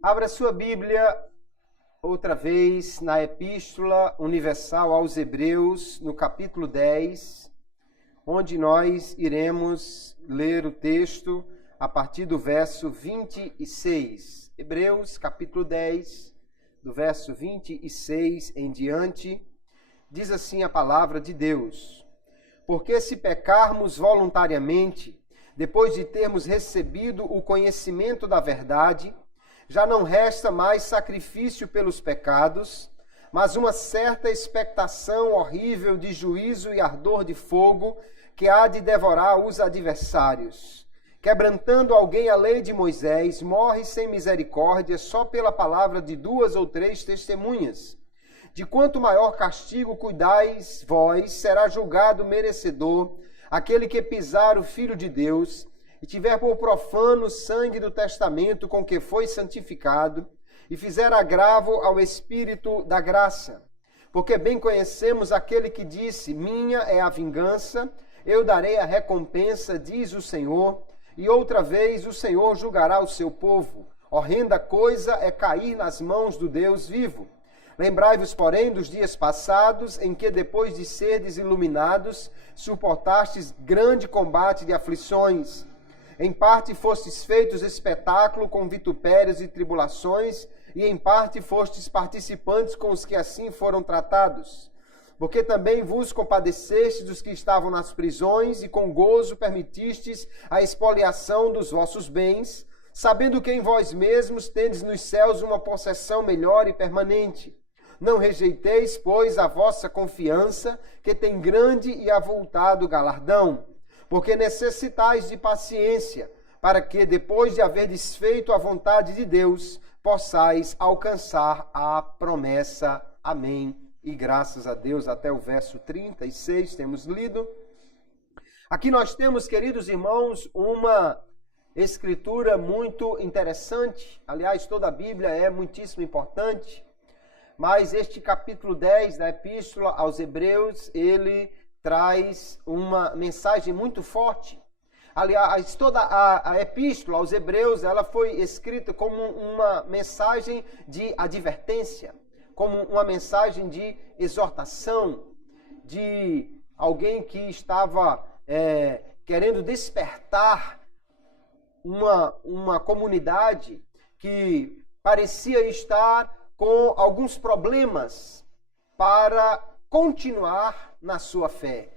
Abra sua Bíblia outra vez na Epístola Universal aos Hebreus, no capítulo 10, onde nós iremos ler o texto a partir do verso 26. Hebreus, capítulo 10, do verso 26 em diante, diz assim a palavra de Deus: Porque se pecarmos voluntariamente, depois de termos recebido o conhecimento da verdade, já não resta mais sacrifício pelos pecados, mas uma certa expectação horrível de juízo e ardor de fogo que há de devorar os adversários. Quebrantando alguém a lei de Moisés, morre sem misericórdia só pela palavra de 2 ou 3 testemunhas. De quanto maior castigo cuidais vós, será julgado merecedor aquele que pisar o Filho de Deus e tiver por profano o sangue do testamento com que foi santificado, e fizer agravo ao Espírito da graça. Porque bem conhecemos aquele que disse: minha é a vingança, eu darei a recompensa, diz o Senhor, e outra vez o Senhor julgará o seu povo. Horrenda coisa é cair nas mãos do Deus vivo. Lembrai-vos, porém, dos dias passados, em que, depois de serdes iluminados, suportastes grande combate de aflições. Em parte fostes feitos espetáculo com vitupérios e tribulações, e em parte fostes participantes com os que assim foram tratados. Porque também vos compadecestes dos que estavam nas prisões, e com gozo permitistes a expoliação dos vossos bens, sabendo que em vós mesmos tendes nos céus uma possessão melhor e permanente. Não rejeiteis, pois, a vossa confiança, que tem grande e avultado galardão. Porque necessitais de paciência, para que, depois de haver desfeito a vontade de Deus, possais alcançar a promessa. Amém. E graças a Deus, até o verso 36 temos lido. Aqui nós temos, queridos irmãos, uma escritura muito interessante. Aliás, toda a Bíblia é muitíssimo importante. Mas este capítulo 10 da Epístola aos Hebreus, ele traz uma mensagem muito forte. Aliás, toda a Epístola aos Hebreus, ela foi escrita como uma mensagem de advertência, como uma mensagem de exortação, de alguém que estava querendo despertar uma comunidade que parecia estar com alguns problemas para continuar na sua fé.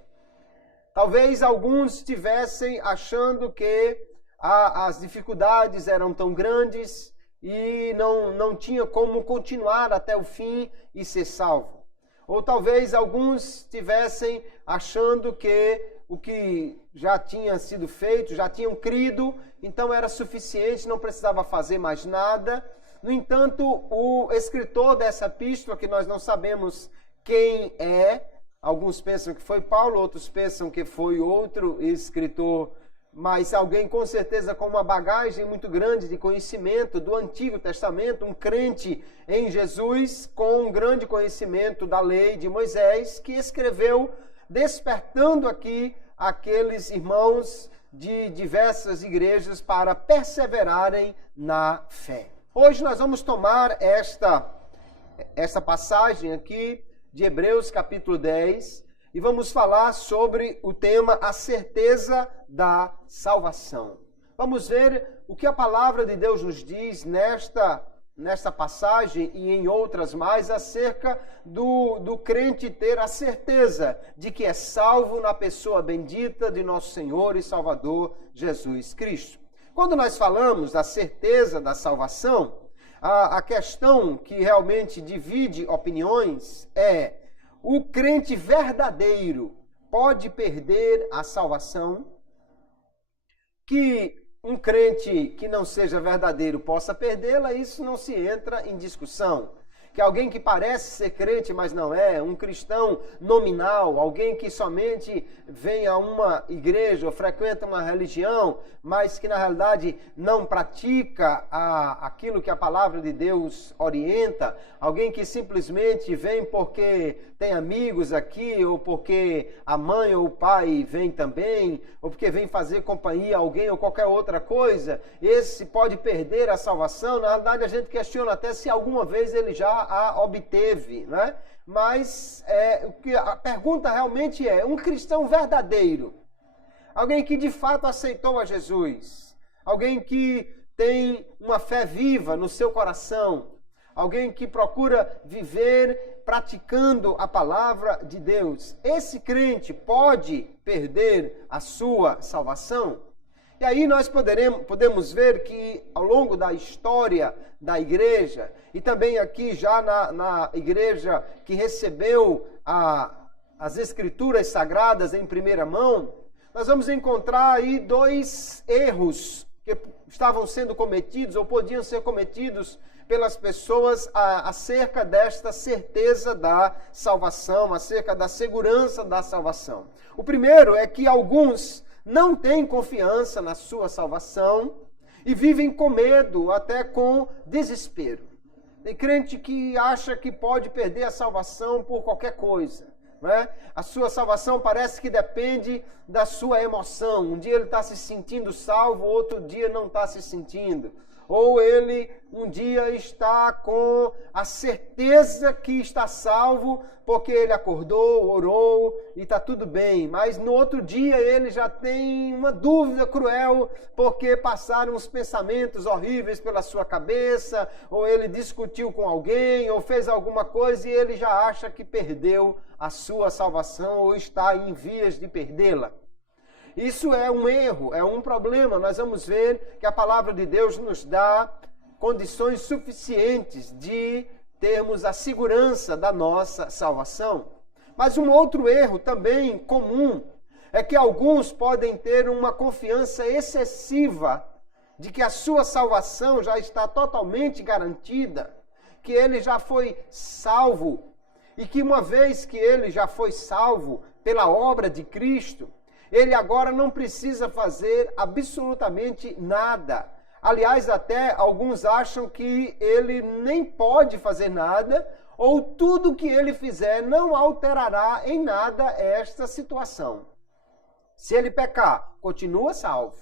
Talvez alguns estivessem achando que as dificuldades eram tão grandes e não tinha como continuar até o fim e ser salvo. Ou talvez alguns estivessem achando que o que já tinha sido feito, já tinham crido, então era suficiente, não precisava fazer mais nada. No entanto, o escritor dessa epístola, que nós não sabemos quem é, alguns pensam que foi Paulo, outros pensam que foi outro escritor, mas alguém com certeza com uma bagagem muito grande de conhecimento do Antigo Testamento, um crente em Jesus com um grande conhecimento da lei de Moisés, que escreveu despertando aqui aqueles irmãos de diversas igrejas para perseverarem na fé. Hoje nós vamos tomar esta passagem aqui de Hebreus capítulo 10 e vamos falar sobre o tema a certeza da salvação. Vamos ver o que a palavra de Deus nos diz nesta passagem e em outras mais acerca do crente ter a certeza de que é salvo na pessoa bendita de nosso Senhor e Salvador Jesus Cristo. Quando nós falamos da certeza da salvação, a questão que realmente divide opiniões é: o crente verdadeiro pode perder a salvação? Que um crente que não seja verdadeiro possa perdê-la, isso não se entra em discussão. que alguém que parece ser crente, mas não é, um cristão nominal, alguém que somente vem a uma igreja ou frequenta uma religião, mas que na realidade não pratica aquilo que a palavra de Deus orienta, alguém que simplesmente vem porque tem amigos aqui, ou porque a mãe ou o pai vem também, ou porque vem fazer companhia a alguém ou qualquer outra coisa, esse pode perder a salvação. Na realidade a gente questiona até se alguma vez ele já a obteve, né? Mas a pergunta realmente é, um cristão verdadeiro, alguém que de fato aceitou a Jesus, alguém que tem uma fé viva no seu coração, alguém que procura viver praticando a palavra de Deus, esse crente pode perder a sua salvação? E aí nós podemos ver que ao longo da história da igreja, e também aqui já na igreja que recebeu as escrituras sagradas em primeira mão, nós vamos encontrar aí dois erros que estavam sendo cometidos ou podiam ser cometidos pelas pessoas acerca desta certeza da salvação, acerca da segurança da salvação. O primeiro é que alguns não têm confiança na sua salvação e vivem com medo, até com desespero. Tem crente que acha que pode perder a salvação por qualquer coisa, né? A sua salvação parece que depende da sua emoção. Um dia ele está se sentindo salvo, outro dia não está se sentindo. Ou ele um dia está com a certeza que está salvo porque ele acordou, orou e está tudo bem. Mas no outro dia ele já tem uma dúvida cruel porque passaram uns pensamentos horríveis pela sua cabeça, ou ele discutiu com alguém, ou fez alguma coisa e ele já acha que perdeu a sua salvação ou está em vias de perdê-la. Isso é um erro, é um problema. Nós vamos ver que a palavra de Deus nos dá condições suficientes de termos a segurança da nossa salvação. Mas um outro erro também comum é que alguns podem ter uma confiança excessiva de que a sua salvação já está totalmente garantida, que ele já foi salvo e que uma vez que ele já foi salvo pela obra de Cristo, ele agora não precisa fazer absolutamente nada. Aliás, até alguns acham que ele nem pode fazer nada, ou tudo que ele fizer não alterará em nada esta situação. Se ele pecar, continua salvo.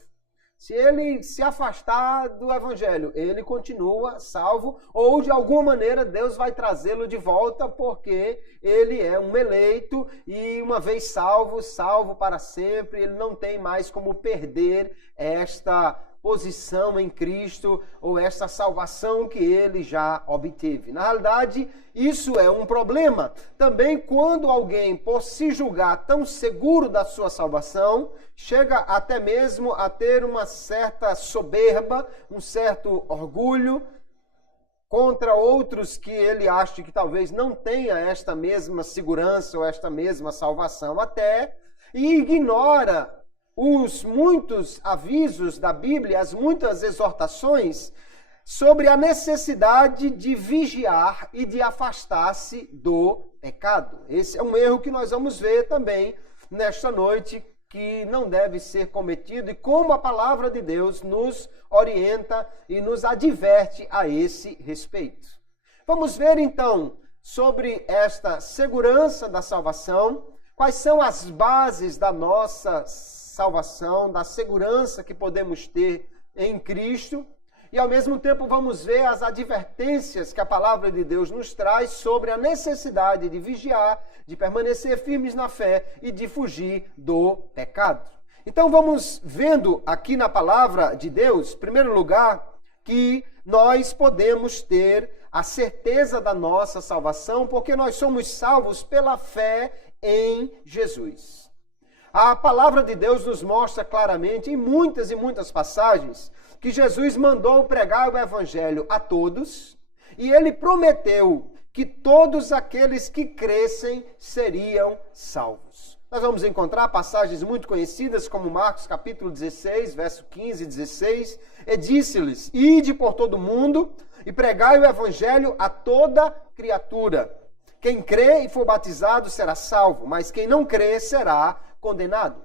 Se ele se afastar do evangelho, ele continua salvo, ou de alguma maneira Deus vai trazê-lo de volta, porque ele é um eleito e uma vez salvo, salvo para sempre, ele não tem mais como perder esta posição em Cristo ou esta salvação que ele já obteve. Na realidade, isso é um problema. Também quando alguém, por se julgar tão seguro da sua salvação, chega até mesmo a ter uma certa soberba, um certo orgulho contra outros que ele acha que talvez não tenha esta mesma segurança ou esta mesma salvação até, e ignora os muitos avisos da Bíblia, as muitas exortações sobre a necessidade de vigiar e de afastar-se do pecado. Esse é um erro que nós vamos ver também nesta noite, que não deve ser cometido e como a palavra de Deus nos orienta e nos adverte a esse respeito. Vamos ver então sobre esta segurança da salvação, quais são as bases da nossa salvação, da segurança que podemos ter em Cristo, e ao mesmo tempo vamos ver as advertências que a palavra de Deus nos traz sobre a necessidade de vigiar, de permanecer firmes na fé e de fugir do pecado. Então vamos vendo aqui na palavra de Deus, em primeiro lugar, que nós podemos ter a certeza da nossa salvação, porque nós somos salvos pela fé em Jesus. A palavra de Deus nos mostra claramente, em muitas e muitas passagens, que Jesus mandou pregar o evangelho a todos, e ele prometeu que todos aqueles que crescem seriam salvos. Nós vamos encontrar passagens muito conhecidas, como Marcos capítulo 16, verso 15 e 16, e disse-lhes: ide por todo o mundo e pregai o evangelho a toda criatura. Quem crê e for batizado será salvo, mas quem não crê será condenado.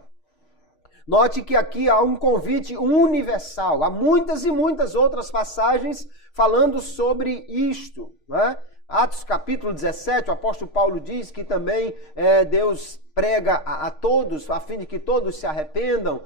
Note que aqui há um convite universal. Há muitas e muitas outras passagens falando sobre isto, né? Atos capítulo 17, o apóstolo Paulo diz que também Deus prega a todos, a fim de que todos se arrependam.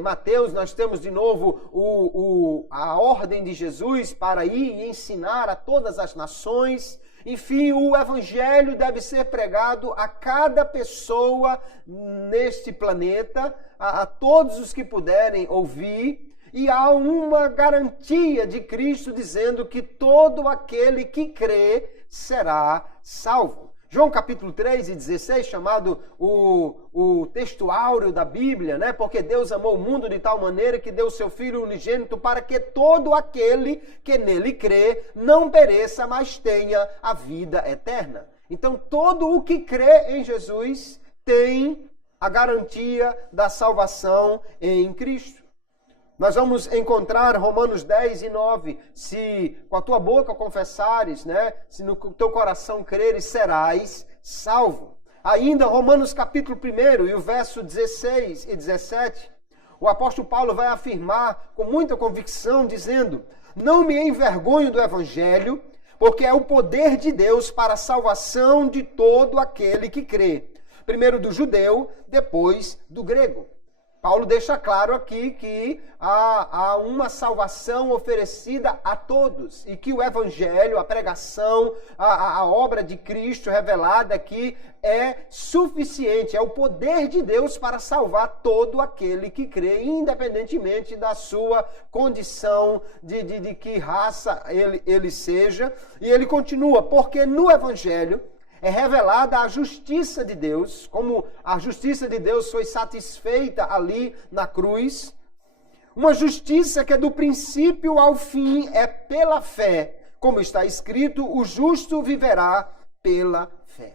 Mateus, nós temos de novo a ordem de Jesus para ir e ensinar a todas as nações. Enfim, o evangelho deve ser pregado a cada pessoa neste planeta, a todos os que puderem ouvir. E há uma garantia de Cristo dizendo que todo aquele que crê será salvo. João capítulo 3 e 16, chamado o texto áureo da Bíblia, né? Porque Deus amou o mundo de tal maneira que deu o seu Filho unigênito para que todo aquele que nele crê não pereça, mas tenha a vida eterna. Então, todo o que crê em Jesus tem a garantia da salvação em Cristo. Nós vamos encontrar Romanos 10 e 9. Se com a tua boca confessares, né? Se no teu coração creres, serás salvo. Ainda Romanos capítulo 1 e o verso 16 e 17. O apóstolo Paulo vai afirmar com muita convicção, dizendo: não me envergonho do evangelho, porque é o poder de Deus para a salvação de todo aquele que crê. Primeiro do judeu, depois do grego. Paulo deixa claro aqui que há uma salvação oferecida a todos e que o evangelho, a pregação, a obra de Cristo revelada aqui é suficiente, é o poder de Deus para salvar todo aquele que crê, independentemente da sua condição, de que raça ele seja. E ele continua, porque no evangelho é revelada a justiça de Deus, como a justiça de Deus foi satisfeita ali na cruz. Uma justiça que é do princípio ao fim, é pela fé. Como está escrito, o justo viverá pela fé.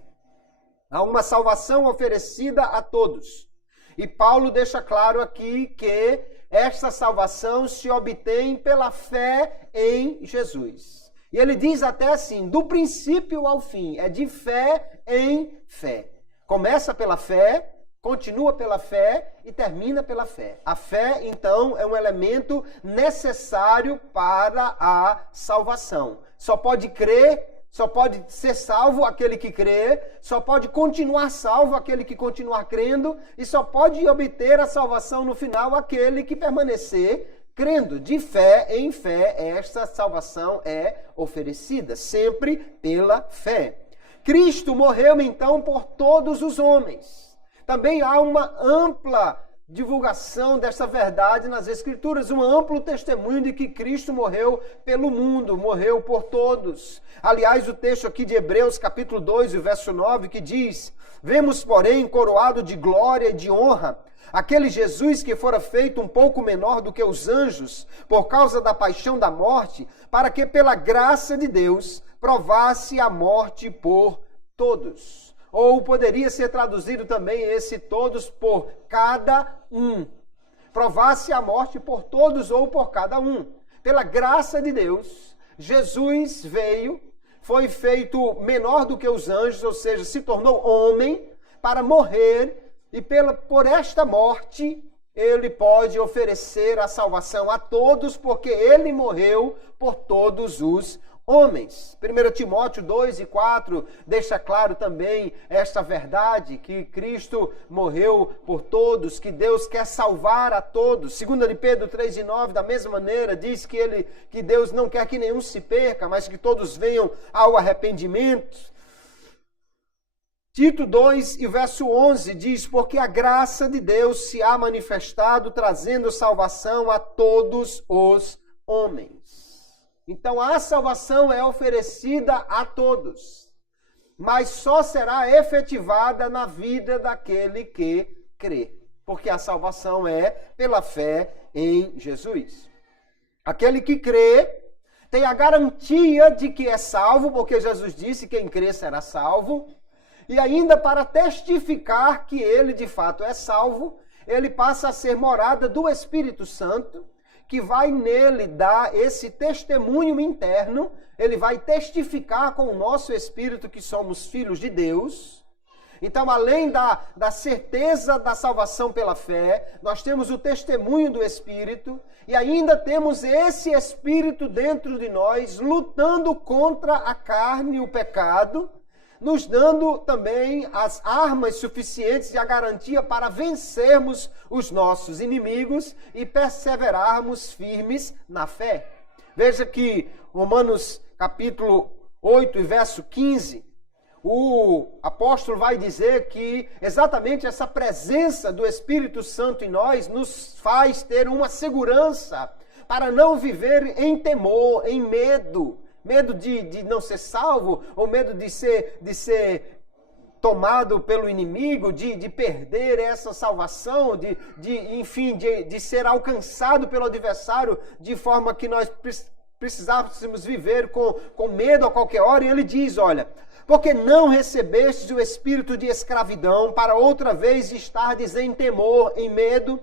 Há uma salvação oferecida a todos. E Paulo deixa claro aqui que esta salvação se obtém pela fé em Jesus. E ele diz até assim, do princípio ao fim, é de fé em fé. Começa pela fé, continua pela fé e termina pela fé. A fé, então, é um elemento necessário para a salvação. Só pode crer, só pode ser salvo aquele que crê, só pode continuar salvo aquele que continuar crendo, e só pode obter a salvação no final aquele que permanecer crendo. De fé em fé, esta salvação é oferecida, sempre pela fé. Cristo morreu então por todos os homens. Também há uma ampla divulgação desta verdade nas Escrituras, um amplo testemunho de que Cristo morreu pelo mundo, morreu por todos. Aliás, o texto aqui de Hebreus, capítulo 2, verso 9, que diz: vemos, porém, coroado de glória e de honra, aquele Jesus que fora feito um pouco menor do que os anjos, por causa da paixão da morte, para que pela graça de Deus provasse a morte por todos. Ou poderia ser traduzido também esse todos por cada um. Provasse a morte por todos ou por cada um. Pela graça de Deus, Jesus veio, foi feito menor do que os anjos, ou seja, se tornou homem para morrer. E por esta morte, ele pode oferecer a salvação a todos, porque ele morreu por todos os homens. 1 Timóteo 2 e 4 deixa claro também esta verdade, que Cristo morreu por todos, que Deus quer salvar a todos. 2 de Pedro 3 e 9, da mesma maneira, diz que Deus não quer que nenhum se perca, mas que todos venham ao arrependimento. Tito 2 e verso 11 diz: porque a graça de Deus se há manifestado, trazendo salvação a todos os homens. Então a salvação é oferecida a todos, mas só será efetivada na vida daquele que crê, porque a salvação é pela fé em Jesus. Aquele que crê tem a garantia de que é salvo, porque Jesus disse: quem crê será salvo. E ainda para testificar que ele de fato é salvo, ele passa a ser morada do Espírito Santo, que vai nele dar esse testemunho interno, ele vai testificar com o nosso espírito que somos filhos de Deus. Então, além da certeza da salvação pela fé, nós temos o testemunho do Espírito e ainda temos esse Espírito dentro de nós, lutando contra a carne e o pecado, nos dando também as armas suficientes e a garantia para vencermos os nossos inimigos e perseverarmos firmes na fé. Veja que Romanos capítulo 8 e verso 15, o apóstolo vai dizer que exatamente essa presença do Espírito Santo em nós nos faz ter uma segurança para não viver em temor, em medo. Medo de não ser salvo, ou medo de ser tomado pelo inimigo, de perder essa salvação, de ser alcançado pelo adversário, de forma que nós precisássemos viver com medo a qualquer hora. E ele diz, olha, porque não recebestes o espírito de escravidão para outra vez estardes em temor, em medo,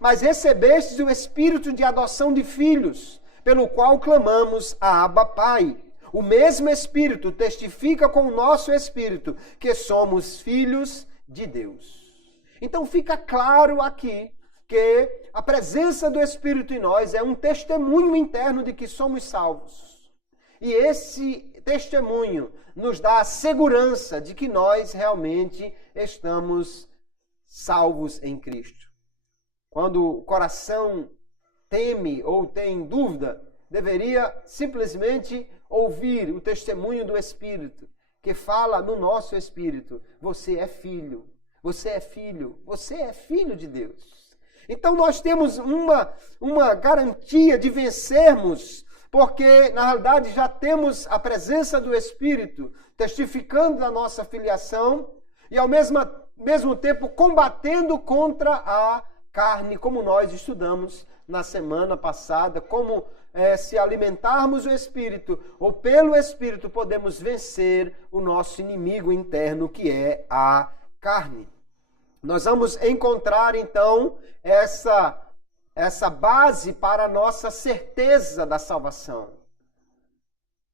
mas recebestes o espírito de adoção de filhos, pelo qual clamamos a Abba Pai. O mesmo Espírito testifica com o nosso espírito que somos filhos de Deus. Então fica claro aqui que a presença do Espírito em nós é um testemunho interno de que somos salvos. E esse testemunho nos dá a segurança de que nós realmente estamos salvos em Cristo. Quando o coração teme ou tem dúvida, deveria simplesmente ouvir o testemunho do Espírito, que fala no nosso espírito, você é filho, você é filho, você é filho de Deus. Então nós temos uma garantia de vencermos, porque na realidade já temos a presença do Espírito testificando da nossa filiação e ao mesmo tempo combatendo contra a carne, como nós estudamos na semana passada, como se alimentarmos o Espírito, ou pelo Espírito podemos vencer o nosso inimigo interno, que é a carne. Nós vamos encontrar, então, essa base para a nossa certeza da salvação.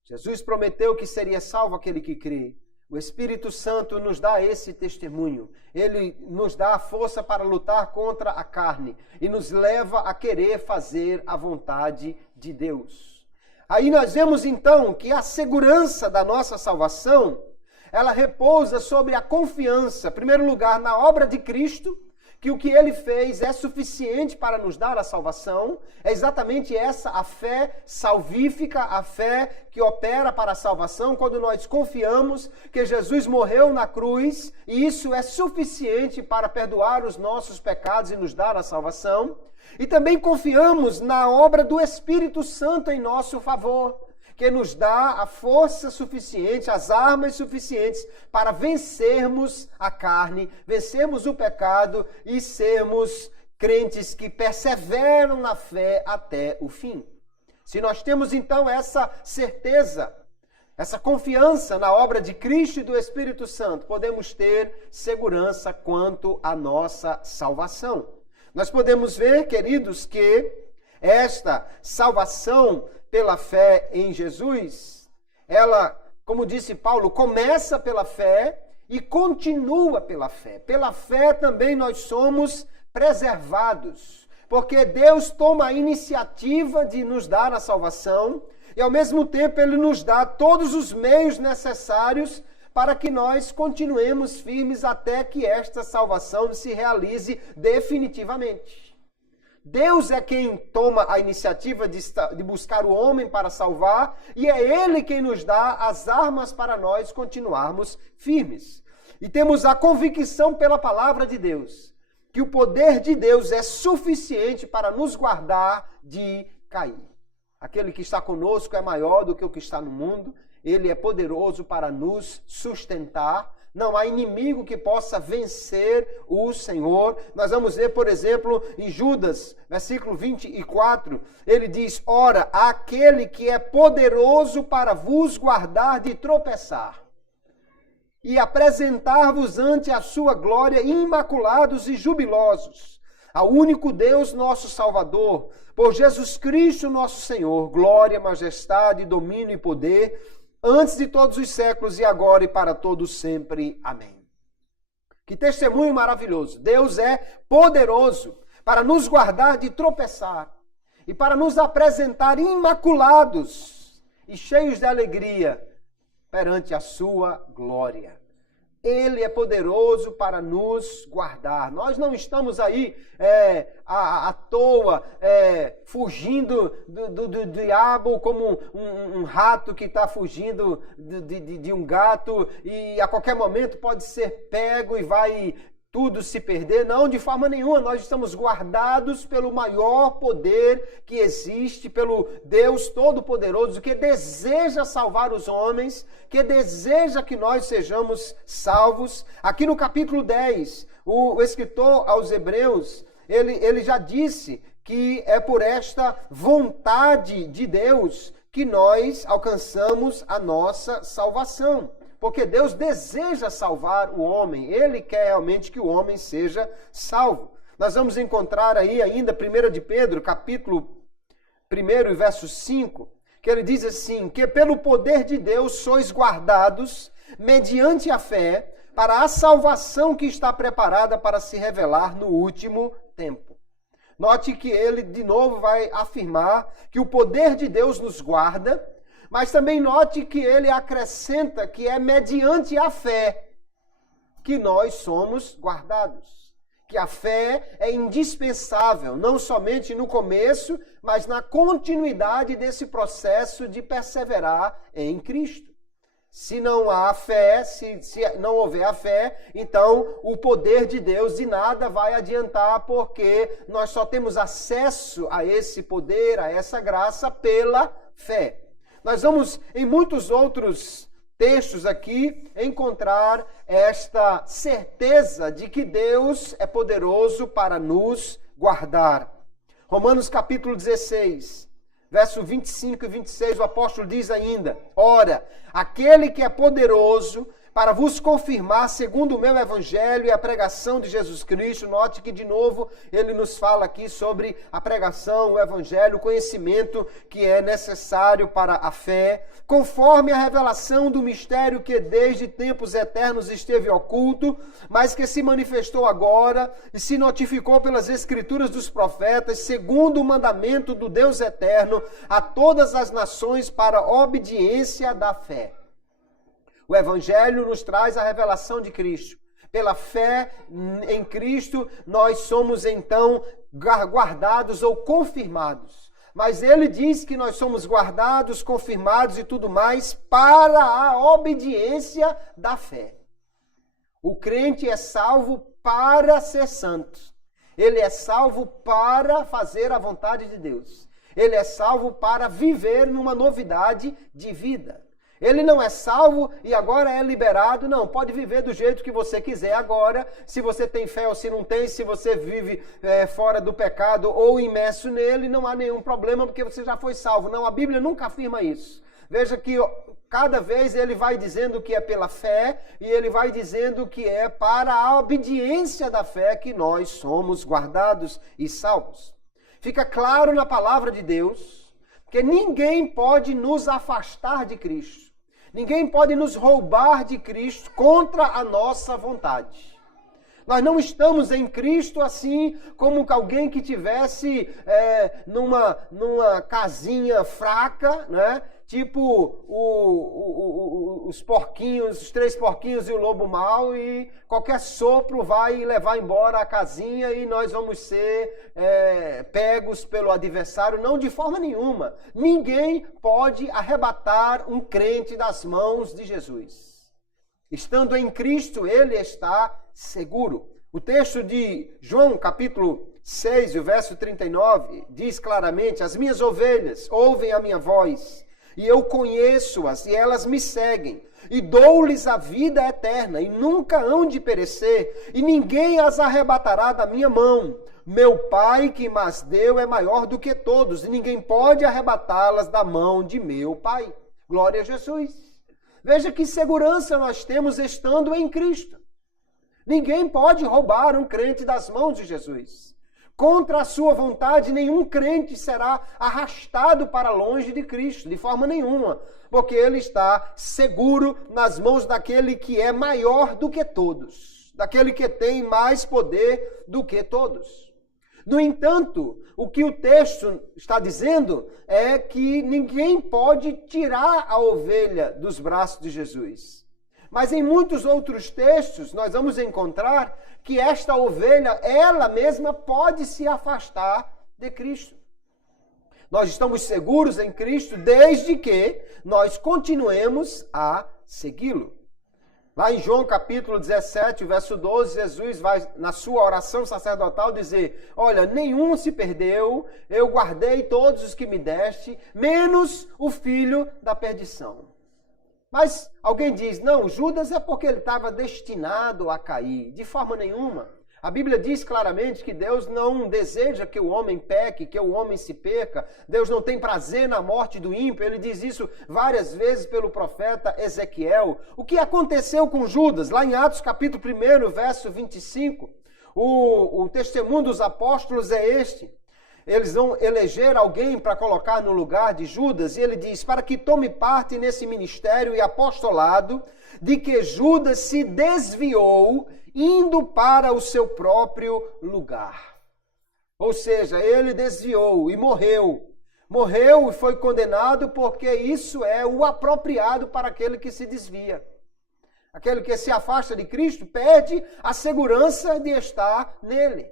Jesus prometeu que seria salvo aquele que crê. O Espírito Santo nos dá esse testemunho. Ele nos dá a força para lutar contra a carne e nos leva a querer fazer a vontade de Deus. Aí nós vemos então que a segurança da nossa salvação, ela repousa sobre a confiança, em primeiro lugar, na obra de Cristo, que o que ele fez é suficiente para nos dar a salvação. É exatamente essa a fé salvífica, a fé que opera para a salvação, quando nós confiamos que Jesus morreu na cruz e isso é suficiente para perdoar os nossos pecados e nos dar a salvação. E também confiamos na obra do Espírito Santo em nosso favor, que nos dá a força suficiente, as armas suficientes para vencermos a carne, vencermos o pecado e sermos crentes que perseveram na fé até o fim. Se nós temos então essa certeza, essa confiança na obra de Cristo e do Espírito Santo, podemos ter segurança quanto à nossa salvação. Nós podemos ver, queridos, que esta salvação pela fé em Jesus, ela, como disse Paulo, começa pela fé e continua pela fé. Pela fé também nós somos preservados, porque Deus toma a iniciativa de nos dar a salvação e ao mesmo tempo Ele nos dá todos os meios necessários para que nós continuemos firmes até que esta salvação se realize definitivamente. Deus é quem toma a iniciativa de buscar o homem para salvar e é Ele quem nos dá as armas para nós continuarmos firmes. E temos a convicção pela palavra de Deus que o poder de Deus é suficiente para nos guardar de cair. Aquele que está conosco é maior do que o que está no mundo. Ele é poderoso para nos sustentar. Não há inimigo que possa vencer o Senhor. Nós vamos ver, por exemplo, em Judas, versículo 24, ele diz, ora, aquele que é poderoso para vos guardar de tropeçar e apresentar-vos ante a sua glória imaculados e jubilosos, ao único Deus, nosso Salvador, por Jesus Cristo, nosso Senhor, glória, majestade, domínio e poder, antes de todos os séculos e agora e para todos sempre. Amém. Que testemunho maravilhoso. Deus é poderoso para nos guardar de tropeçar e para nos apresentar imaculados e cheios de alegria perante a sua glória. Ele é poderoso para nos guardar. Nós não estamos aí à toa, fugindo do diabo como um rato que está fugindo de um gato e a qualquer momento pode ser pego e vai tudo se perder. Não, de forma nenhuma. Nós estamos guardados pelo maior poder que existe, pelo Deus Todo-Poderoso, que deseja salvar os homens, que deseja que nós sejamos salvos. Aqui no capítulo 10, o escritor aos Hebreus, ele já disse que é por esta vontade de Deus que nós alcançamos a nossa salvação. Porque Deus deseja salvar o homem. Ele quer realmente que o homem seja salvo. Nós vamos encontrar aí ainda 1 de Pedro, capítulo 1, verso 5, que ele diz assim, que pelo poder de Deus sois guardados, mediante a fé, para a salvação que está preparada para se revelar no último tempo. Note que ele de novo vai afirmar que o poder de Deus nos guarda, mas também note que ele acrescenta que é mediante a fé que nós somos guardados. Que a fé é indispensável, não somente no começo, mas na continuidade desse processo de perseverar em Cristo. Se não há fé, se não houver a fé, então o poder de Deus de nada vai adiantar, porque nós só temos acesso a esse poder, a essa graça, pela fé. Nós vamos, em muitos outros textos aqui, encontrar esta certeza de que Deus é poderoso para nos guardar. Romanos capítulo 16, verso 25 e 26, o apóstolo diz ainda, ora, aquele que é poderoso para vos confirmar, segundo o meu evangelho e a pregação de Jesus Cristo. Note que, de novo, ele nos fala aqui sobre a pregação, o evangelho, o conhecimento que é necessário para a fé, conforme a revelação do mistério que desde tempos eternos esteve oculto, mas que se manifestou agora e se notificou pelas escrituras dos profetas, segundo o mandamento do Deus eterno, a todas as nações para a obediência da fé. O Evangelho nos traz a revelação de Cristo. Pela fé em Cristo, nós somos então guardados ou confirmados. Mas ele diz que nós somos guardados, confirmados e tudo mais para a obediência da fé. O crente é salvo para ser santo. Ele é salvo para fazer a vontade de Deus. Ele é salvo para viver numa novidade de vida. Ele não é salvo e agora é liberado. Não, pode viver do jeito que você quiser agora. Se você tem fé ou se não tem, se você vive fora do pecado ou imerso nele, não há nenhum problema porque você já foi salvo. Não, a Bíblia nunca afirma isso. Veja que cada vez ele vai dizendo que é pela fé e ele vai dizendo que é para a obediência da fé que nós somos guardados e salvos. Fica claro na palavra de Deus que ninguém pode nos afastar de Cristo. Ninguém pode nos roubar de Cristo contra a nossa vontade. Nós não estamos em Cristo assim como alguém que tivesse numa casinha fraca, né? Tipo os porquinhos, os 3 porquinhos e o lobo mau, e qualquer sopro vai levar embora a casinha e nós vamos ser pegos pelo adversário. Não, de forma nenhuma. Ninguém pode arrebatar um crente das mãos de Jesus. Estando em Cristo, ele está seguro. O texto de João, capítulo 6, o verso 39, diz claramente, as minhas ovelhas ouvem a minha voz, e eu conheço-as, e elas me seguem, e dou-lhes a vida eterna, e nunca hão de perecer, e ninguém as arrebatará da minha mão. Meu Pai que mas deu é maior do que todos, e ninguém pode arrebatá-las da mão de meu Pai. Glória a Jesus. Veja que segurança nós temos estando em Cristo. Ninguém pode roubar um crente das mãos de Jesus. Contra a sua vontade, nenhum crente será arrastado para longe de Cristo, de forma nenhuma, porque ele está seguro nas mãos daquele que é maior do que todos, daquele que tem mais poder do que todos. No entanto, o que o texto está dizendo é que ninguém pode tirar a ovelha dos braços de Jesus. Mas em muitos outros textos, nós vamos encontrar que esta ovelha, ela mesma, pode se afastar de Cristo. Nós estamos seguros em Cristo desde que nós continuemos a segui-lo. Lá em João capítulo 17, verso 12, Jesus vai, na sua oração sacerdotal, dizer: olha, nenhum se perdeu, eu guardei todos os que me deste, menos o filho da perdição. Mas alguém diz: não, Judas é porque ele estava destinado a cair. De forma nenhuma. A Bíblia diz claramente que Deus não deseja que o homem peque, que o homem se perca. Deus não tem prazer na morte do ímpio. Ele diz isso várias vezes pelo profeta Ezequiel. O que aconteceu com Judas? Lá em Atos capítulo 1, verso 25, o testemunho dos apóstolos é este. Eles vão eleger alguém para colocar no lugar de Judas, e ele diz: para que tome parte nesse ministério e apostolado, de que Judas se desviou, indo para o seu próprio lugar. Ou seja, ele desviou e morreu. Morreu e foi condenado, porque isso é o apropriado para aquele que se desvia. Aquele que se afasta de Cristo perde a segurança de estar nele.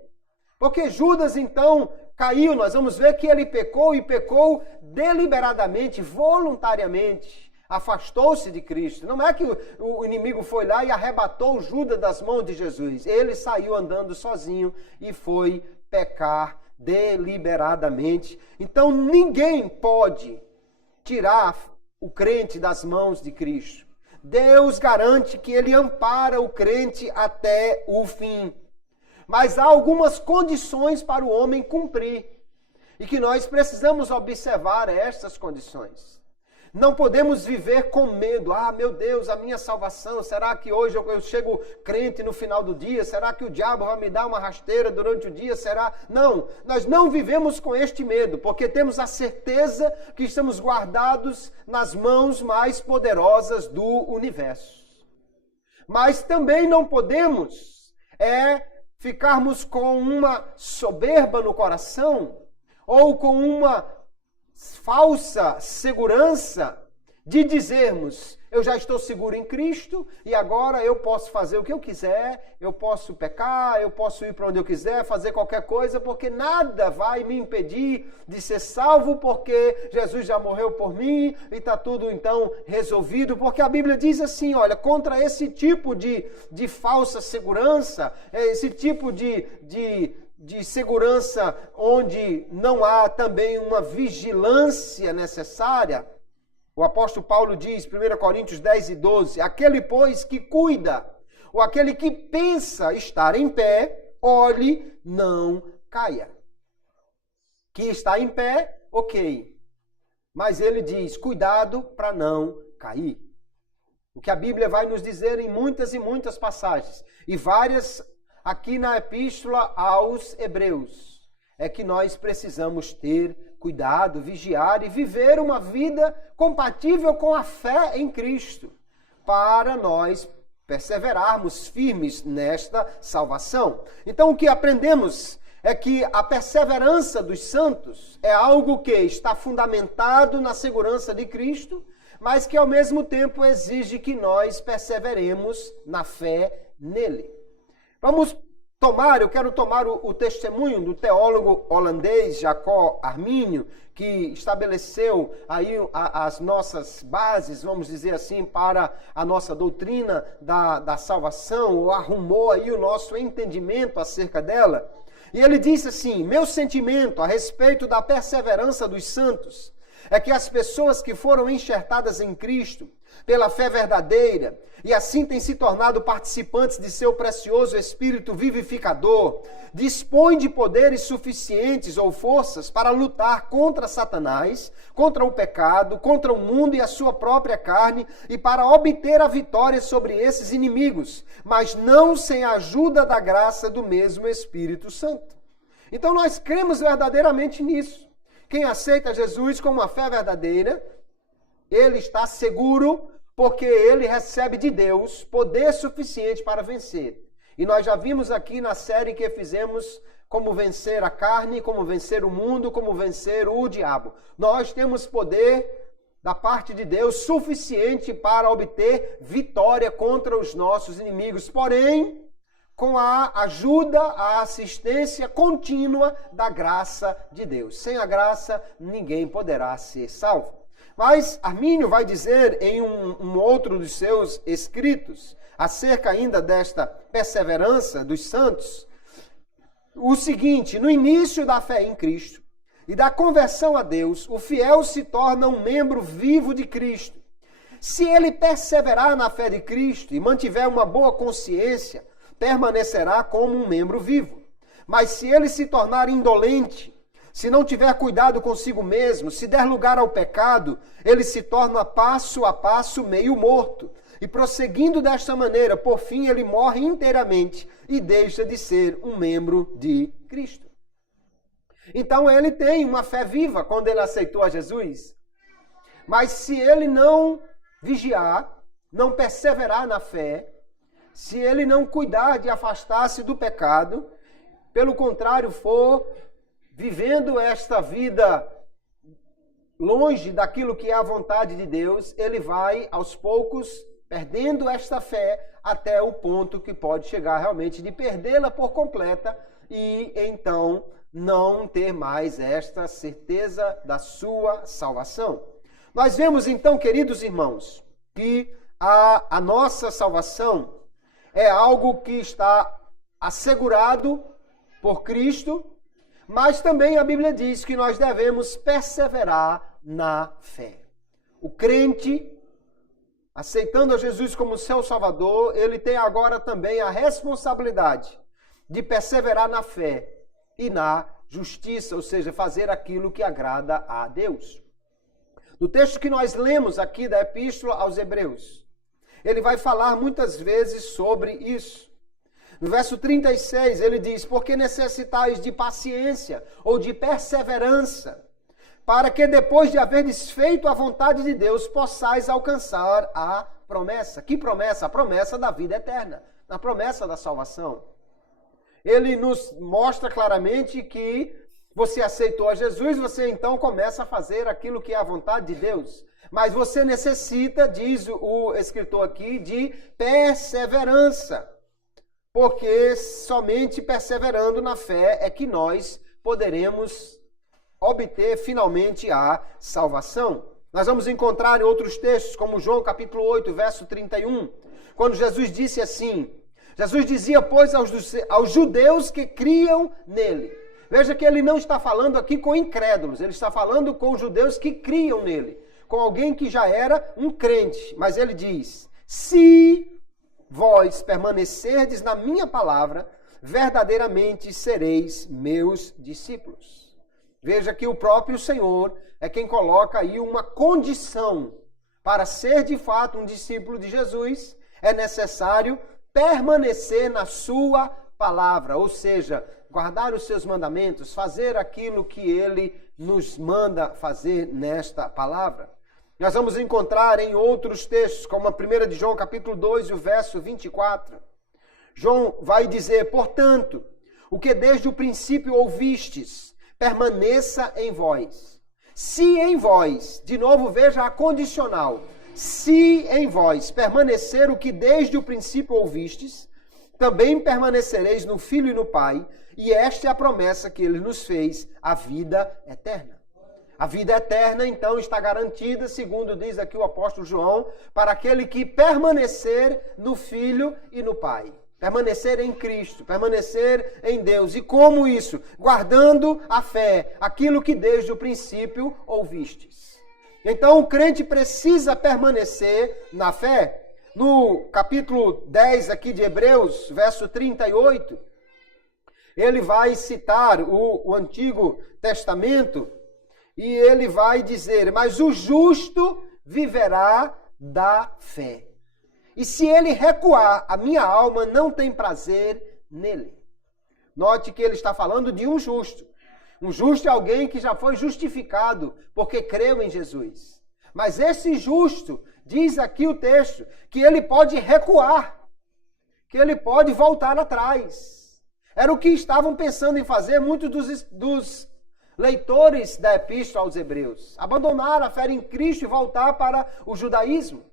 Porque Judas, então, caiu. Nós vamos ver que ele pecou, e pecou deliberadamente, voluntariamente. Afastou-se de Cristo. Não é que o inimigo foi lá e arrebatou Judas das mãos de Jesus. Ele saiu andando sozinho e foi pecar deliberadamente. Então ninguém pode tirar o crente das mãos de Cristo. Deus garante que ele ampara o crente até o fim. Mas há algumas condições para o homem cumprir. E que nós precisamos observar estas condições. Não podemos viver com medo. Ah, meu Deus, a minha salvação, será que hoje eu chego crente no final do dia? Será que o diabo vai me dar uma rasteira durante o dia? Será? Não, nós não vivemos com este medo, porque temos a certeza que estamos guardados nas mãos mais poderosas do universo. Mas também não podemos ficarmos com uma soberba no coração ou com uma falsa segurança de dizermos: eu já estou seguro em Cristo e agora eu posso fazer o que eu quiser, eu posso pecar, eu posso ir para onde eu quiser, fazer qualquer coisa, porque nada vai me impedir de ser salvo, porque Jesus já morreu por mim e está tudo então resolvido. Porque a Bíblia diz assim, olha, contra esse tipo de falsa segurança, esse tipo de segurança onde não há também uma vigilância necessária. O apóstolo Paulo diz, 1 Coríntios 10 e 12, aquele, pois, que cuida, ou aquele que pensa estar em pé, olhe, não caia. Que está em pé, ok. Mas ele diz, cuidado para não cair. O que a Bíblia vai nos dizer em muitas e muitas passagens, e várias aqui na Epístola aos Hebreus, é que nós precisamos ter cuidado, vigiar e viver uma vida compatível com a fé em Cristo, para nós perseverarmos firmes nesta salvação. Então, o que aprendemos é que a perseverança dos santos é algo que está fundamentado na segurança de Cristo, mas que ao mesmo tempo exige que nós perseveremos na fé nele. Eu quero tomar o testemunho do teólogo holandês Jacob Arminio, que estabeleceu aí as nossas bases, vamos dizer assim, para a nossa doutrina da salvação, ou arrumou aí o nosso entendimento acerca dela. E ele disse assim, meu sentimento a respeito da perseverança dos santos é que as pessoas que foram enxertadas em Cristo pela fé verdadeira e assim têm se tornado participantes de seu precioso Espírito vivificador, dispõem de poderes suficientes ou forças para lutar contra Satanás, contra o pecado, contra o mundo e a sua própria carne e para obter a vitória sobre esses inimigos, mas não sem a ajuda da graça do mesmo Espírito Santo. Então nós cremos verdadeiramente nisso. Quem aceita Jesus com uma fé verdadeira, ele está seguro porque ele recebe de Deus poder suficiente para vencer. E nós já vimos aqui na série que fizemos como vencer a carne, como vencer o mundo, como vencer o diabo. Nós temos poder da parte de Deus suficiente para obter vitória contra os nossos inimigos. Porém, com a ajuda, a assistência contínua da graça de Deus. Sem a graça, ninguém poderá ser salvo. Mas Armínio vai dizer em um outro dos seus escritos, acerca ainda desta perseverança dos santos, o seguinte: no início da fé em Cristo e da conversão a Deus, o fiel se torna um membro vivo de Cristo. Se ele perseverar na fé de Cristo e mantiver uma boa consciência, permanecerá como um membro vivo. Mas se ele se tornar indolente, se não tiver cuidado consigo mesmo, se der lugar ao pecado, ele se torna passo a passo meio morto. E prosseguindo desta maneira, por fim ele morre inteiramente e deixa de ser um membro de Cristo. Então ele tem uma fé viva quando ele aceitou a Jesus. Mas se ele não vigiar, não perseverar na fé, se ele não cuidar de afastar-se do pecado, pelo contrário, for vivendo esta vida longe daquilo que é a vontade de Deus, ele vai, aos poucos, perdendo esta fé até o ponto que pode chegar realmente de perdê-la por completa e, então, não ter mais esta certeza da sua salvação. Nós vemos, então, queridos irmãos, que a nossa salvação é algo que está assegurado por Cristo, mas também a Bíblia diz que nós devemos perseverar na fé. O crente, aceitando a Jesus como seu Salvador, ele tem agora também a responsabilidade de perseverar na fé e na justiça, ou seja, fazer aquilo que agrada a Deus. No texto que nós lemos aqui da Epístola aos Hebreus, ele vai falar muitas vezes sobre isso. No verso 36, ele diz: porque necessitais de paciência ou de perseverança, para que depois de haverdes feito a vontade de Deus, possais alcançar a promessa. Que promessa? A promessa da vida eterna, a promessa da salvação. Ele nos mostra claramente que você aceitou a Jesus, você então começa a fazer aquilo que é a vontade de Deus. Mas você necessita, diz o escritor aqui, de perseverança. Porque somente perseverando na fé é que nós poderemos obter finalmente a salvação. Nós vamos encontrar em outros textos, como João capítulo 8, verso 31, quando Jesus disse assim, Jesus dizia, pois, aos judeus que criam nele. Veja que ele não está falando aqui com incrédulos, ele está falando com judeus que criam nele, com alguém que já era um crente. Mas ele diz, se vós permanecerdes na minha palavra, verdadeiramente sereis meus discípulos. Veja que o próprio Senhor é quem coloca aí uma condição para ser de fato um discípulo de Jesus. É necessário permanecer na sua palavra, ou seja, guardar os seus mandamentos, fazer aquilo que ele nos manda fazer nesta palavra. Nós vamos encontrar em outros textos, como a 1 de João, capítulo 2, o verso 24. João vai dizer, portanto, o que desde o princípio ouvistes, permaneça em vós. Se em vós, de novo veja a condicional, se em vós permanecer o que desde o princípio ouvistes, também permanecereis no Filho e no Pai, e esta é a promessa que ele nos fez, a vida eterna. A vida eterna, então, está garantida, segundo diz aqui o apóstolo João, para aquele que permanecer no Filho e no Pai. Permanecer em Cristo, permanecer em Deus. E como isso? Guardando a fé, aquilo que desde o princípio ouvistes. Então, o crente precisa permanecer na fé. No capítulo 10 aqui de Hebreus, verso 38, ele vai citar o Antigo Testamento, e ele vai dizer, mas o justo viverá da fé. E se ele recuar, a minha alma não tem prazer nele. Note que ele está falando de um justo. Um justo é alguém que já foi justificado porque creu em Jesus. Mas esse justo, diz aqui o texto, que ele pode recuar, que ele pode voltar atrás. Era o que estavam pensando em fazer muitos dos leitores da Epístola aos Hebreus. Abandonar a fé em Cristo e voltar para o judaísmo.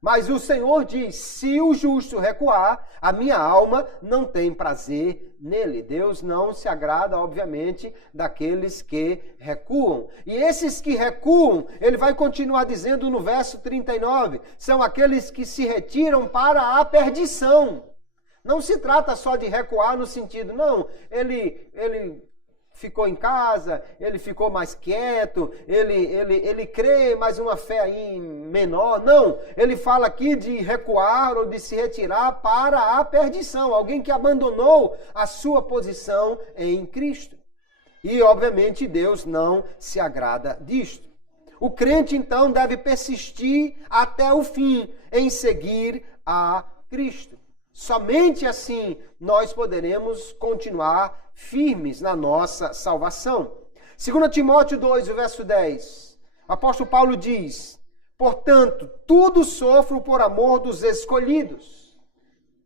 Mas o Senhor diz, se o justo recuar, a minha alma não tem prazer nele. Deus não se agrada, obviamente, daqueles que recuam. E esses que recuam, ele vai continuar dizendo no verso 39, são aqueles que se retiram para a perdição. Não se trata só de recuar no sentido, não, ele ficou em casa, ele ficou mais quieto, ele crê, mas uma fé aí menor. Não, ele fala aqui de recuar ou de se retirar para a perdição. Alguém que abandonou a sua posição em Cristo. E, obviamente, Deus não se agrada disto. O crente, então, deve persistir até o fim em seguir a Cristo. Somente assim nós poderemos continuar firmes na nossa salvação. 2 Timóteo 2, o verso 10. O apóstolo Paulo diz, portanto, tudo sofro por amor dos escolhidos.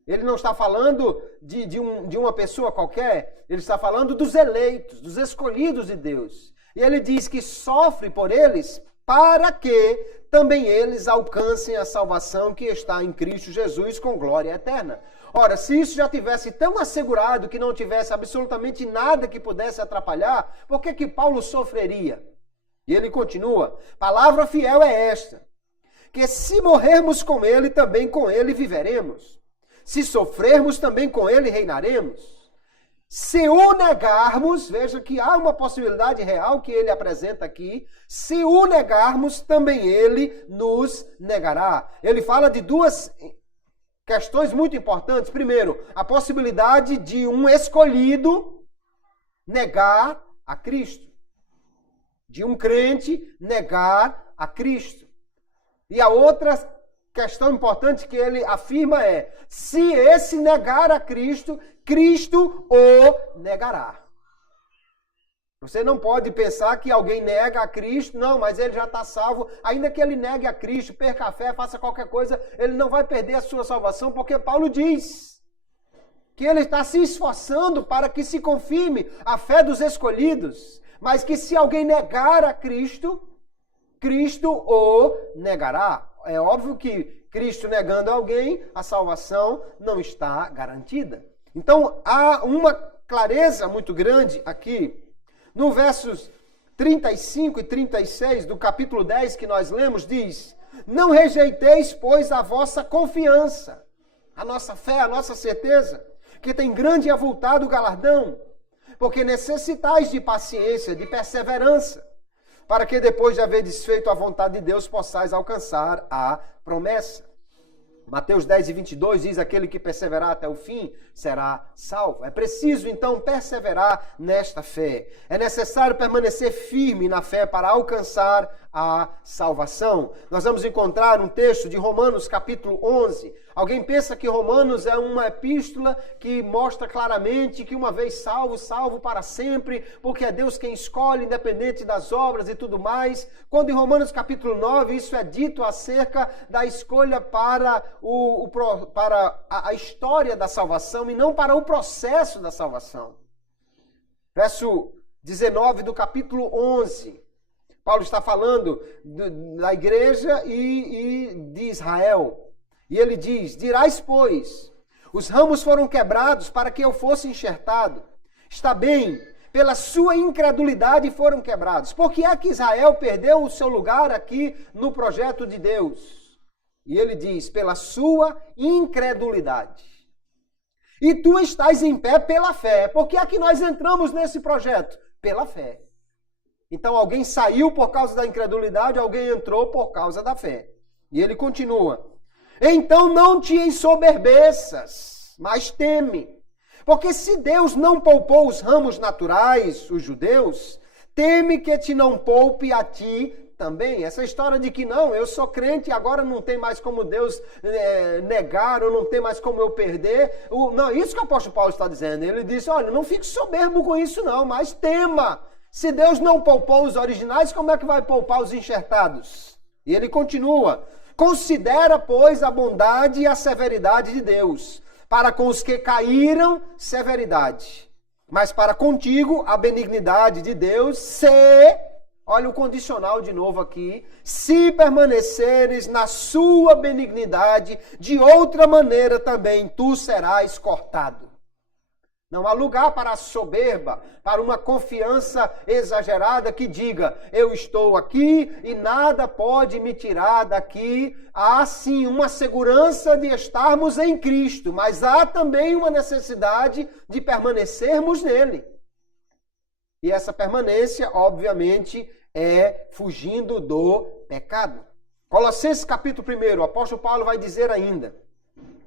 Ele não está falando de uma pessoa qualquer, ele está falando dos eleitos, dos escolhidos de Deus. E ele diz que sofre por eles para que também eles alcancem a salvação que está em Cristo Jesus com glória eterna. Ora, se isso já tivesse tão assegurado que não tivesse absolutamente nada que pudesse atrapalhar, por que Paulo sofreria? E ele continua, palavra fiel é esta, que se morrermos com ele, também com ele viveremos. Se sofrermos, também com ele reinaremos. Se o negarmos, veja que há uma possibilidade real que ele apresenta aqui, se o negarmos, também ele nos negará. Ele fala de duas questões muito importantes. Primeiro, a possibilidade de um escolhido negar a Cristo. De um crente negar a Cristo. E a outra questão importante que ele afirma é, se esse negar a Cristo, Cristo o negará. Você não pode pensar que alguém nega a Cristo, não, mas ele já está salvo. Ainda que ele negue a Cristo, perca a fé, faça qualquer coisa, ele não vai perder a sua salvação, porque Paulo diz que ele está se esforçando para que se confirme a fé dos escolhidos, mas que se alguém negar a Cristo, Cristo o negará. É óbvio que Cristo negando alguém, a salvação não está garantida. Então, há uma clareza muito grande aqui. No versos 35 e 36 do capítulo 10 que nós lemos, diz, não rejeiteis, pois, a vossa confiança, a nossa fé, a nossa certeza, que tem grande e avultado galardão, porque necessitais de paciência, de perseverança, para que depois de haver desfeito a vontade de Deus, possais alcançar a promessa. Mateus 10 e 22 diz, aquele que perseverar até o fim será salvo. É preciso, então, perseverar nesta fé. É necessário permanecer firme na fé para alcançar a salvação. Nós vamos encontrar um texto de Romanos, capítulo 11. Alguém pensa que Romanos é uma epístola que mostra claramente que uma vez salvo, salvo para sempre, porque é Deus quem escolhe, independente das obras e tudo mais. Quando em Romanos capítulo 9 isso é dito acerca da escolha para a história da salvação e não para o processo da salvação. Verso 19 do capítulo 11. Paulo está falando da igreja e de Israel. E ele diz, dirás, pois, os ramos foram quebrados para que eu fosse enxertado. Está bem, pela sua incredulidade foram quebrados. Por que é que Israel perdeu o seu lugar aqui no projeto de Deus? E ele diz, pela sua incredulidade. E tu estás em pé pela fé. Por que é que nós entramos nesse projeto? Pela fé. Então alguém saiu por causa da incredulidade, alguém entrou por causa da fé. E ele continua. Então não te ensoberbeças, mas teme. Porque se Deus não poupou os ramos naturais, os judeus, teme que te não poupe a ti também. Essa história de que não, eu sou crente e agora não tem mais como Deus negar, ou não tem mais como eu perder. Não, isso que o apóstolo Paulo está dizendo. Ele disse, olha, não fique soberbo com isso não, mas tema. Se Deus não poupou os originais, como é que vai poupar os enxertados? E ele continua, considera, pois, a bondade e a severidade de Deus, para com os que caíram, severidade, mas para contigo, a benignidade de Deus, olha o condicional de novo aqui, se permaneceres na sua benignidade, de outra maneira também tu serás cortado. Não há lugar para a soberba, para uma confiança exagerada que diga, eu estou aqui e nada pode me tirar daqui. Há sim uma segurança de estarmos em Cristo, mas há também uma necessidade de permanecermos nele. E essa permanência, obviamente, é fugindo do pecado. Colossenses capítulo 1, o apóstolo Paulo vai dizer ainda,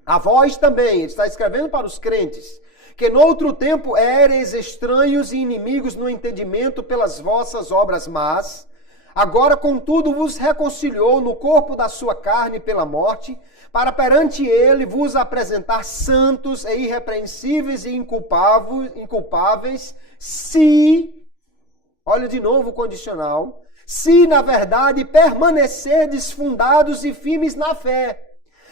a vós também, ele está escrevendo para os crentes, que noutro tempo éreis estranhos e inimigos no entendimento pelas vossas obras más, agora contudo vos reconciliou no corpo da sua carne pela morte, para perante ele vos apresentar santos e irrepreensíveis e inculpáveis, se, olha de novo o condicional, se na verdade permanecerdes fundados e firmes na fé,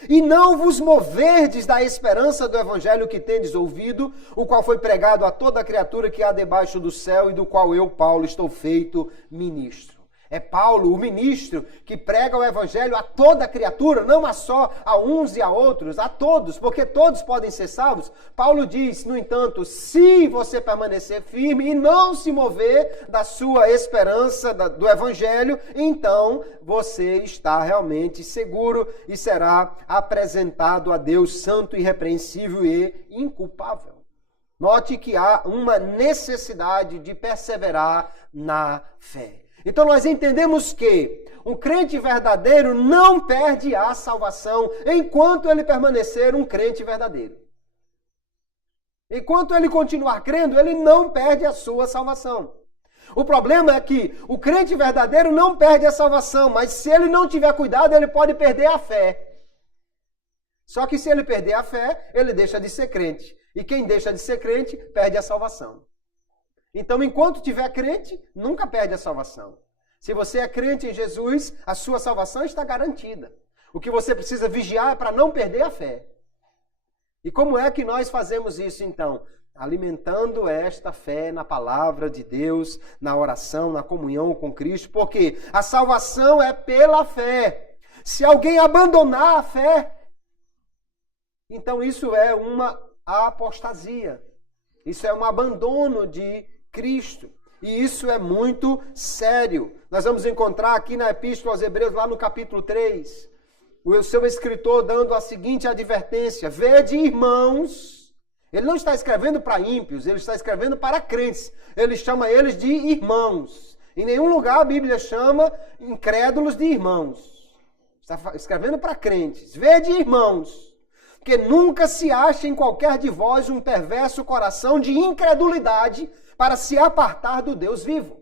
e não vos moverdes da esperança do evangelho que tendes ouvido, o qual foi pregado a toda criatura que há debaixo do céu e do qual eu, Paulo, estou feito ministro. É Paulo, o ministro, que prega o evangelho a toda criatura, não a só a uns e a outros, a todos, porque todos podem ser salvos. Paulo diz, no entanto, se você permanecer firme e não se mover da sua esperança do evangelho, então você está realmente seguro e será apresentado a Deus santo, irrepreensível e inculpável. Note que há uma necessidade de perseverar na fé. Então nós entendemos que um crente verdadeiro não perde a salvação enquanto ele permanecer um crente verdadeiro. Enquanto ele continuar crendo, ele não perde a sua salvação. O problema é que o crente verdadeiro não perde a salvação, mas se ele não tiver cuidado, ele pode perder a fé. Só que se ele perder a fé, ele deixa de ser crente. E quem deixa de ser crente, perde a salvação. Então, enquanto tiver crente, nunca perde a salvação. Se você é crente em Jesus, a sua salvação está garantida. O que você precisa vigiar é para não perder a fé. E como é que nós fazemos isso, então? Alimentando esta fé na palavra de Deus, na oração, na comunhão com Cristo, porque a salvação é pela fé. Se alguém abandonar a fé, então isso é uma apostasia. Isso é um abandono de Cristo. E isso é muito sério. Nós vamos encontrar aqui na Epístola aos Hebreus, lá no capítulo 3, o seu escritor dando a seguinte advertência: vede, irmãos, ele não está escrevendo para ímpios, ele está escrevendo para crentes. Ele chama eles de irmãos. Em nenhum lugar a Bíblia chama incrédulos de irmãos. Está escrevendo para crentes. Vede, irmãos, que nunca se ache em qualquer de vós um perverso coração de incredulidade para se apartar do Deus vivo.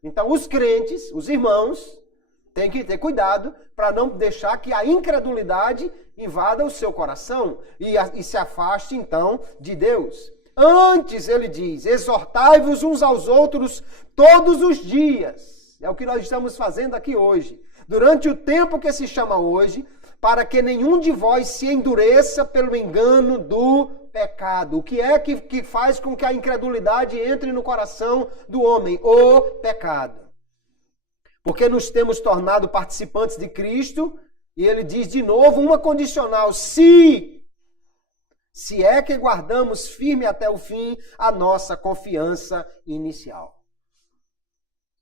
Então os crentes, os irmãos, têm que ter cuidado para não deixar que a incredulidade invada o seu coração e se afaste então de Deus. Antes, ele diz, exortai-vos uns aos outros todos os dias. É o que nós estamos fazendo aqui hoje. Durante o tempo que se chama hoje, para que nenhum de vós se endureça pelo engano do pecado. O que é que faz com que a incredulidade entre no coração do homem? O pecado. Porque nos temos tornado participantes de Cristo, e ele diz de novo uma condicional: se é que guardamos firme até o fim a nossa confiança inicial.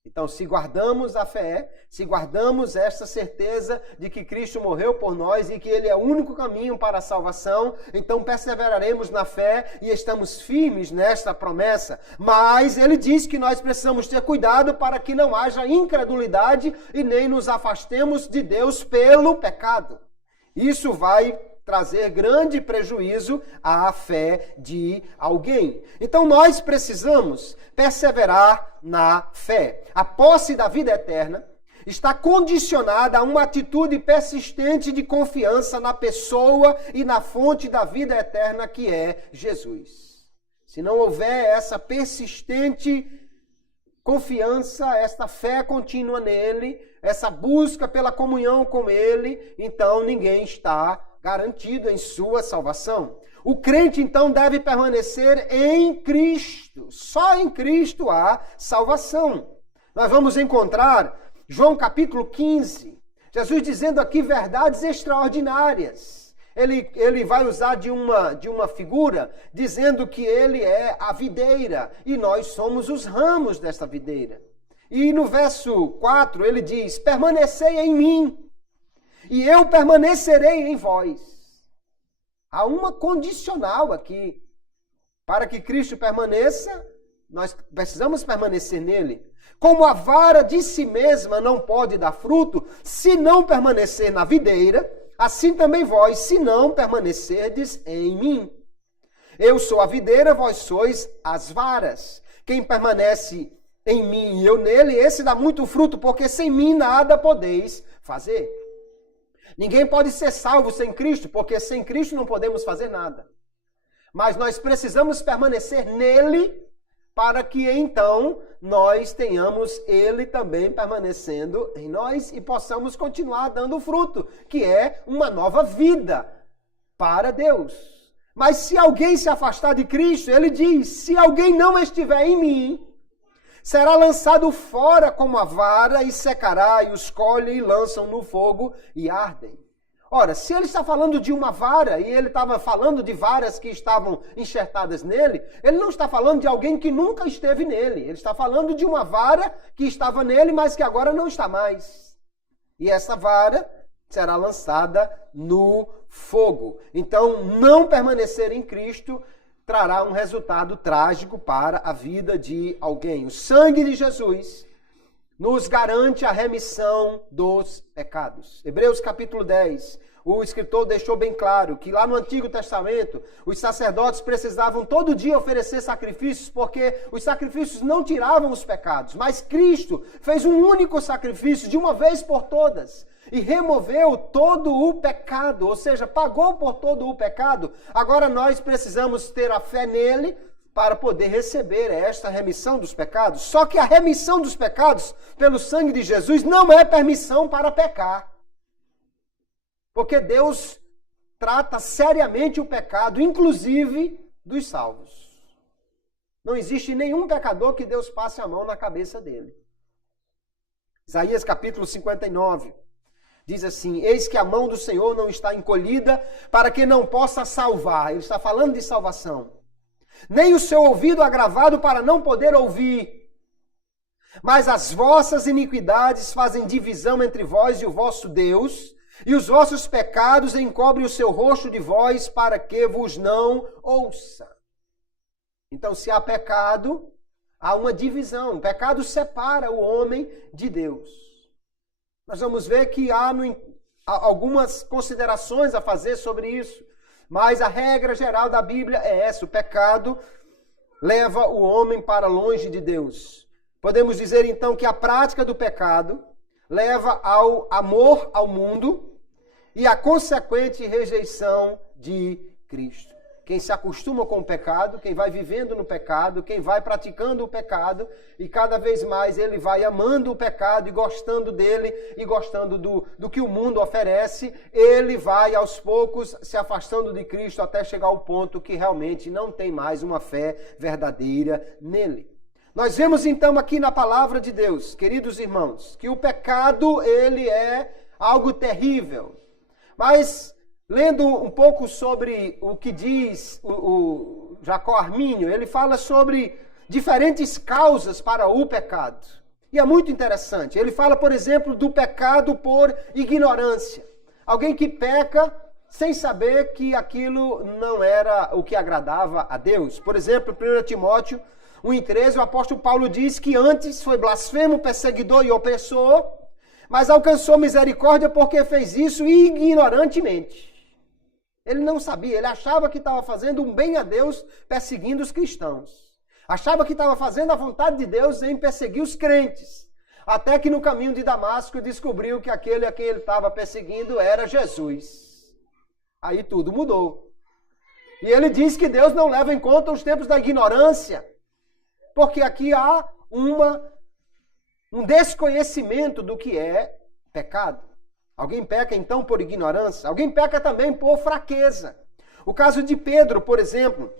Então, se guardamos a fé, se guardamos esta certeza de que Cristo morreu por nós e que Ele é o único caminho para a salvação, então perseveraremos na fé e estamos firmes nesta promessa. Mas Ele diz que nós precisamos ter cuidado para que não haja incredulidade e nem nos afastemos de Deus pelo pecado. Isso vai trazer grande prejuízo à fé de alguém. Então nós precisamos perseverar na fé. A posse da vida eterna está condicionada a uma atitude persistente de confiança na pessoa e na fonte da vida eterna que é Jesus. Se não houver essa persistente confiança, esta fé contínua nele, essa busca pela comunhão com ele, então ninguém está garantido em sua salvação. O crente, então, deve permanecer em Cristo. Só em Cristo há salvação. Nós vamos encontrar João capítulo 15, Jesus dizendo aqui verdades extraordinárias. Ele vai usar de uma figura, dizendo que ele é a videira e nós somos os ramos desta videira. E no verso 4 ele diz, permanecei em mim e eu permanecerei em vós. Há uma condicional aqui. Para que Cristo permaneça, nós precisamos permanecer nele. Como a vara de si mesma não pode dar fruto, se não permanecer na videira, assim também vós, se não permanecerdes em mim. Eu sou a videira, vós sois as varas. Quem permanece em mim e eu nele, esse dá muito fruto, porque sem mim nada podeis fazer. Ninguém pode ser salvo sem Cristo, porque sem Cristo não podemos fazer nada. Mas nós precisamos permanecer nele, para que então nós tenhamos ele também permanecendo em nós e possamos continuar dando fruto, que é uma nova vida para Deus. Mas se alguém se afastar de Cristo, ele diz, se alguém não estiver em mim, será lançado fora como a vara e secará, e os colhem e lançam no fogo e ardem. Ora, se ele está falando de uma vara, e ele estava falando de varas que estavam enxertadas nele, ele não está falando de alguém que nunca esteve nele. Ele está falando de uma vara que estava nele, mas que agora não está mais. E essa vara será lançada no fogo. Então, não permanecer em Cristo trará um resultado trágico para a vida de alguém. O sangue de Jesus nos garante a remissão dos pecados. Hebreus capítulo 10, o escritor deixou bem claro que lá no Antigo Testamento, os sacerdotes precisavam todo dia oferecer sacrifícios, porque os sacrifícios não tiravam os pecados. Mas Cristo fez um único sacrifício de uma vez por todas e removeu todo o pecado, ou seja, pagou por todo o pecado. Agora nós precisamos ter a fé nele, para poder receber esta remissão dos pecados. Só que a remissão dos pecados pelo sangue de Jesus não é permissão para pecar. Porque Deus trata seriamente o pecado, inclusive dos salvos. Não existe nenhum pecador que Deus passe a mão na cabeça dele. Isaías capítulo 59 diz assim, eis que a mão do Senhor não está encolhida para que não possa salvar. Ele está falando de salvação. Nem o seu ouvido agravado para não poder ouvir. Mas as vossas iniquidades fazem divisão entre vós e o vosso Deus, e os vossos pecados encobrem o seu rosto de vós para que vos não ouça. Então, se há pecado, há uma divisão. O pecado separa o homem de Deus. Nós vamos ver que há algumas considerações a fazer sobre isso. Mas a regra geral da Bíblia é essa. O pecado leva o homem para longe de Deus. Podemos dizer então que a prática do pecado leva ao amor ao mundo e à consequente rejeição de Cristo. Quem se acostuma com o pecado, quem vai vivendo no pecado, quem vai praticando o pecado, e cada vez mais ele vai amando o pecado e gostando dele e gostando do que o mundo oferece, ele vai aos poucos se afastando de Cristo até chegar ao ponto que realmente não tem mais uma fé verdadeira nele. Nós vemos então aqui na palavra de Deus, queridos irmãos, que o pecado ele é algo terrível, mas lendo um pouco sobre o que diz o Jacó Arminio, ele fala sobre diferentes causas para o pecado. E é muito interessante. Ele fala, por exemplo, do pecado por ignorância. Alguém que peca sem saber que aquilo não era o que agradava a Deus. Por exemplo, 1 Timóteo 1,13, o apóstolo Paulo diz que antes foi blasfemo, perseguidor e opressor, mas alcançou misericórdia porque fez isso ignorantemente. Ele não sabia, ele achava que estava fazendo um bem a Deus perseguindo os cristãos. Achava que estava fazendo a vontade de Deus em perseguir os crentes. Até que no caminho de Damasco descobriu que aquele a quem ele estava perseguindo era Jesus. Aí tudo mudou. E ele diz que Deus não leva em conta os tempos da ignorância, porque aqui há um desconhecimento do que é pecado. Alguém peca então por ignorância, alguém peca também por fraqueza. O caso de Pedro, por exemplo,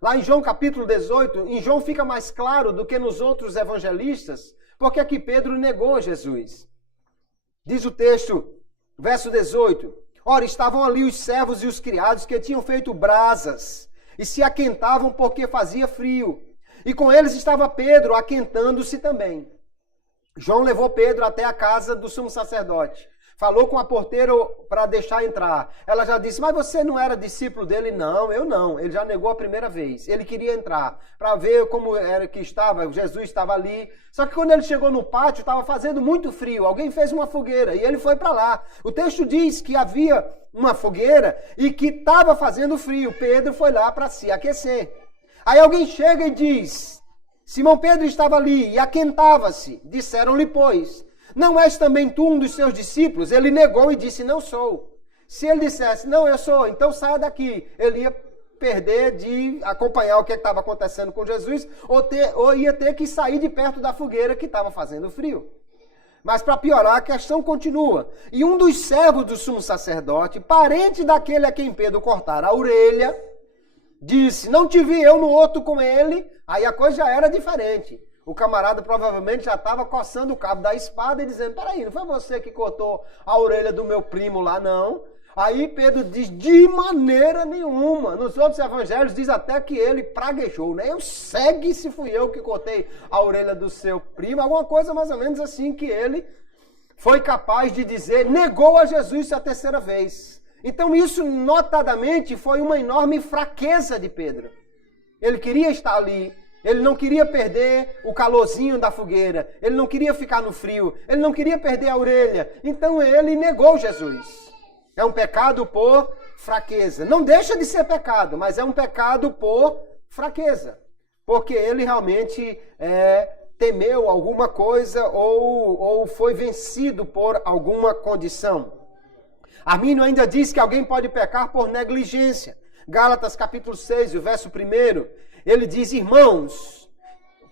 lá em João capítulo 18, em João fica mais claro do que nos outros evangelistas, porque aqui Pedro negou Jesus. Diz o texto, verso 18, ora, estavam ali os servos e os criados que tinham feito brasas e se aquentavam porque fazia frio. E com eles estava Pedro aquentando-se também. João levou Pedro até a casa do sumo sacerdote. Falou com a porteira para deixar entrar. Ela já disse, mas você não era discípulo dele? Não, eu não. Ele já negou a primeira vez. Ele queria entrar para ver como era que estava. Jesus estava ali. Só que quando ele chegou no pátio, estava fazendo muito frio. Alguém fez uma fogueira e ele foi para lá. O texto diz que havia uma fogueira e que estava fazendo frio. Pedro foi lá para se aquecer. Aí alguém chega e diz, Simão Pedro estava ali e aquentava-se. Disseram-lhe, pois, não és também tu um dos seus discípulos? Ele negou e disse, não sou. Se ele dissesse, não, eu sou, então saia daqui. Ele ia perder de acompanhar o que estava acontecendo com Jesus, ou ia ter que sair de perto da fogueira que estava fazendo frio. Mas para piorar, a questão continua. E um dos servos do sumo sacerdote, parente daquele a quem Pedro cortara a orelha, disse, não te vi eu no outro com ele. Aí a coisa já era diferente. O camarada provavelmente já estava coçando o cabo da espada e dizendo, peraí, não foi você que cortou a orelha do meu primo lá, não? Aí Pedro diz, de maneira nenhuma. Nos outros evangelhos diz até que ele praguejou, né? Eu segue se fui eu que cortei a orelha do seu primo. Alguma coisa mais ou menos assim que ele foi capaz de dizer, negou a Jesus a terceira vez. Então isso notadamente foi uma enorme fraqueza de Pedro. Ele queria estar ali. Ele não queria perder o calorzinho da fogueira. Ele não queria ficar no frio. Ele não queria perder a orelha. Então ele negou Jesus. É um pecado por fraqueza. Não deixa de ser pecado, mas é um pecado por fraqueza. Porque ele realmente temeu alguma coisa ou foi vencido por alguma condição. Armínio ainda diz que alguém pode pecar por negligência. Gálatas capítulo 6, o verso 1, ele diz, irmãos,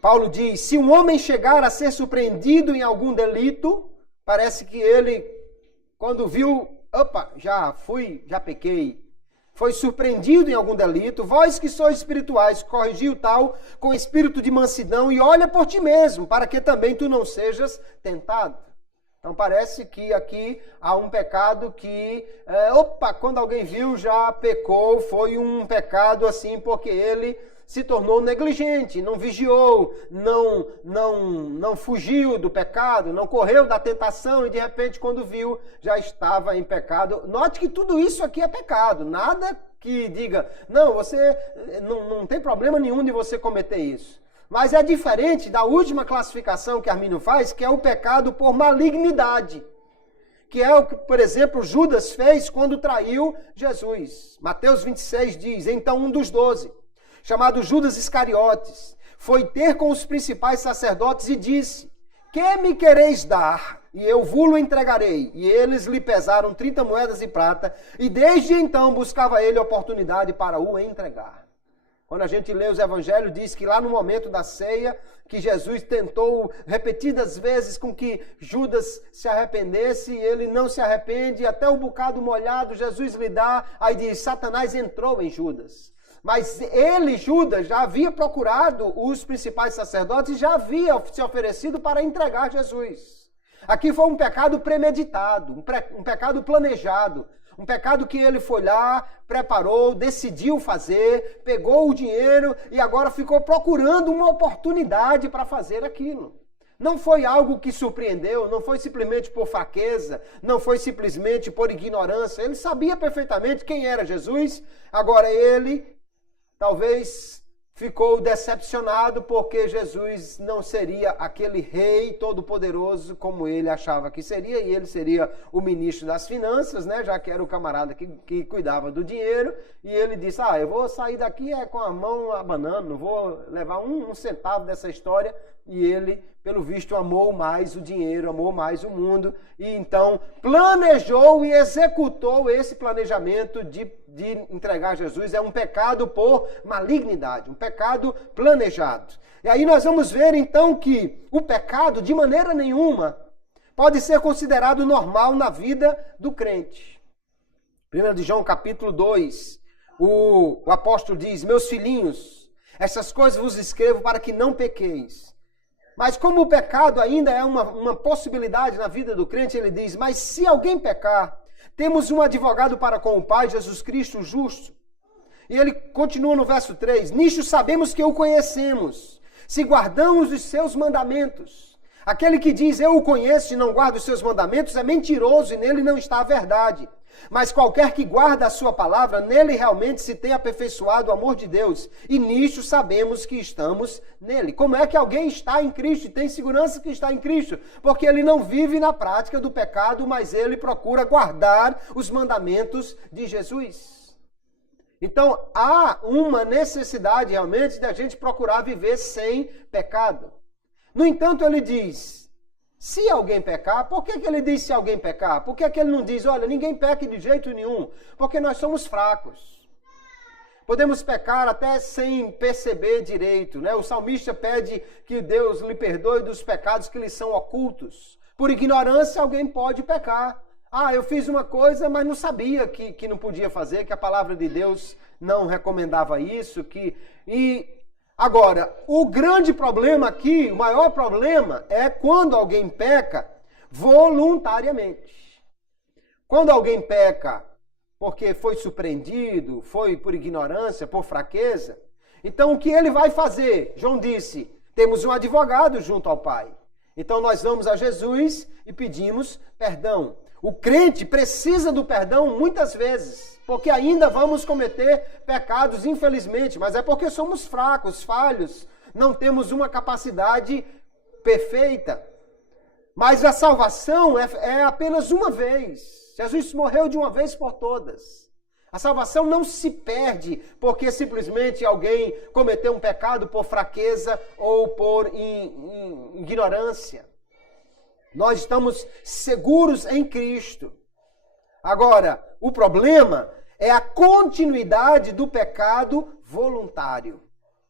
Paulo diz, se um homem chegar a ser surpreendido em algum delito, parece que ele, quando viu, opa, já pequei, foi surpreendido em algum delito, vós que sois espirituais, corrigiu tal com espírito de mansidão e olha por ti mesmo, para que também tu não sejas tentado. Então parece que aqui há um pecado que, quando alguém viu já pecou, foi um pecado assim porque ele se tornou negligente, não vigiou, não fugiu do pecado, não correu da tentação e de repente quando viu já estava em pecado. Note que tudo isso aqui é pecado, nada que diga, não, você não tem problema nenhum de você cometer isso. Mas é diferente da última classificação que Armínio faz, que é o pecado por malignidade. Que é o que, por exemplo, Judas fez quando traiu Jesus. Mateus 26 diz, então um dos 12, chamado Judas Iscariotes, foi ter com os principais sacerdotes e disse, que me quereis dar? E eu vos-lo entregarei. E eles lhe pesaram 30 moedas de prata, e desde então buscava ele oportunidade para o entregar. Quando a gente lê os evangelhos, diz que lá no momento da ceia, que Jesus tentou repetidas vezes com que Judas se arrependesse, e ele não se arrepende, até o bocado molhado Jesus lhe dá, aí diz, Satanás entrou em Judas. Mas ele, Judas, já havia procurado os principais sacerdotes e já havia se oferecido para entregar Jesus. Aqui foi um pecado premeditado, um pecado planejado. Um pecado que ele foi lá, preparou, decidiu fazer, pegou o dinheiro e agora ficou procurando uma oportunidade para fazer aquilo. Não foi algo que surpreendeu, não foi simplesmente por fraqueza, não foi simplesmente por ignorância. Ele sabia perfeitamente quem era Jesus, agora ele talvez ficou decepcionado porque Jesus não seria aquele rei todo-poderoso como ele achava que seria, e ele seria o ministro das finanças, né, já que era o camarada que cuidava do dinheiro, e ele disse, eu vou sair daqui com a mão abanando, não vou levar um centavo dessa história, e ele pelo visto, amou mais o dinheiro, amou mais o mundo, e então planejou e executou esse planejamento de entregar Jesus. É um pecado por malignidade, um pecado planejado. E aí nós vamos ver então que o pecado, de maneira nenhuma, pode ser considerado normal na vida do crente. 1 de João capítulo 2, o apóstolo diz: meus filhinhos, essas coisas vos escrevo para que não pequeis. Mas como o pecado ainda é uma possibilidade na vida do crente, ele diz: mas se alguém pecar, temos um advogado para com o Pai, Jesus Cristo, o justo. E ele continua no verso 3, nisto sabemos que o conhecemos, se guardamos os seus mandamentos. Aquele que diz, eu o conheço e não guarda os seus mandamentos, é mentiroso e nele não está a verdade. Mas qualquer que guarda a sua palavra, nele realmente se tem aperfeiçoado o amor de Deus. E nisto sabemos que estamos nele. Como é que alguém está em Cristo e tem segurança que está em Cristo? Porque ele não vive na prática do pecado, mas ele procura guardar os mandamentos de Jesus. Então, há uma necessidade realmente de a gente procurar viver sem pecado. No entanto, ele diz, se alguém pecar, por que ele diz se alguém pecar? Por que ele não diz, olha, ninguém peca de jeito nenhum? Porque nós somos fracos. Podemos pecar até sem perceber direito, né? O salmista pede que Deus lhe perdoe dos pecados que lhe são ocultos. Por ignorância, alguém pode pecar. Ah, eu fiz uma coisa, mas não sabia que não podia fazer, que a palavra de Deus não recomendava isso. Agora, o grande problema aqui, o maior problema, é quando alguém peca voluntariamente. Quando alguém peca porque foi surpreendido, foi por ignorância, por fraqueza, então o que ele vai fazer? João disse, temos um advogado junto ao Pai. Então nós vamos a Jesus e pedimos perdão. O crente precisa do perdão muitas vezes, porque ainda vamos cometer pecados, infelizmente, mas é porque somos fracos, falhos, não temos uma capacidade perfeita. Mas a salvação é apenas uma vez. Jesus morreu de uma vez por todas. A salvação não se perde porque simplesmente alguém cometeu um pecado por fraqueza ou por ignorância. Nós estamos seguros em Cristo. Agora, o problema é a continuidade do pecado voluntário.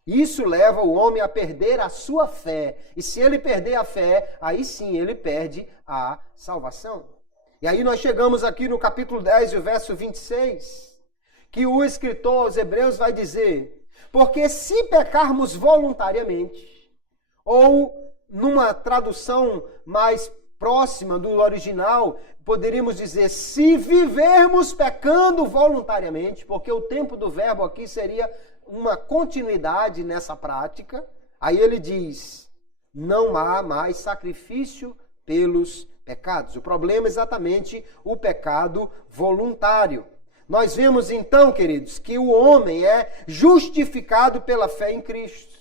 Isso leva o homem a perder a sua fé. E se ele perder a fé, aí sim ele perde a salvação. E aí nós chegamos aqui no capítulo 10, o verso 26, que o escritor aos Hebreus vai dizer, porque se pecarmos voluntariamente, ou numa tradução mais próxima do original, poderíamos dizer, se vivermos pecando voluntariamente, porque o tempo do verbo aqui seria uma continuidade nessa prática, aí ele diz, não há mais sacrifício pelos pecados. O problema é exatamente o pecado voluntário. Nós vemos então, queridos, que o homem é justificado pela fé em Cristo.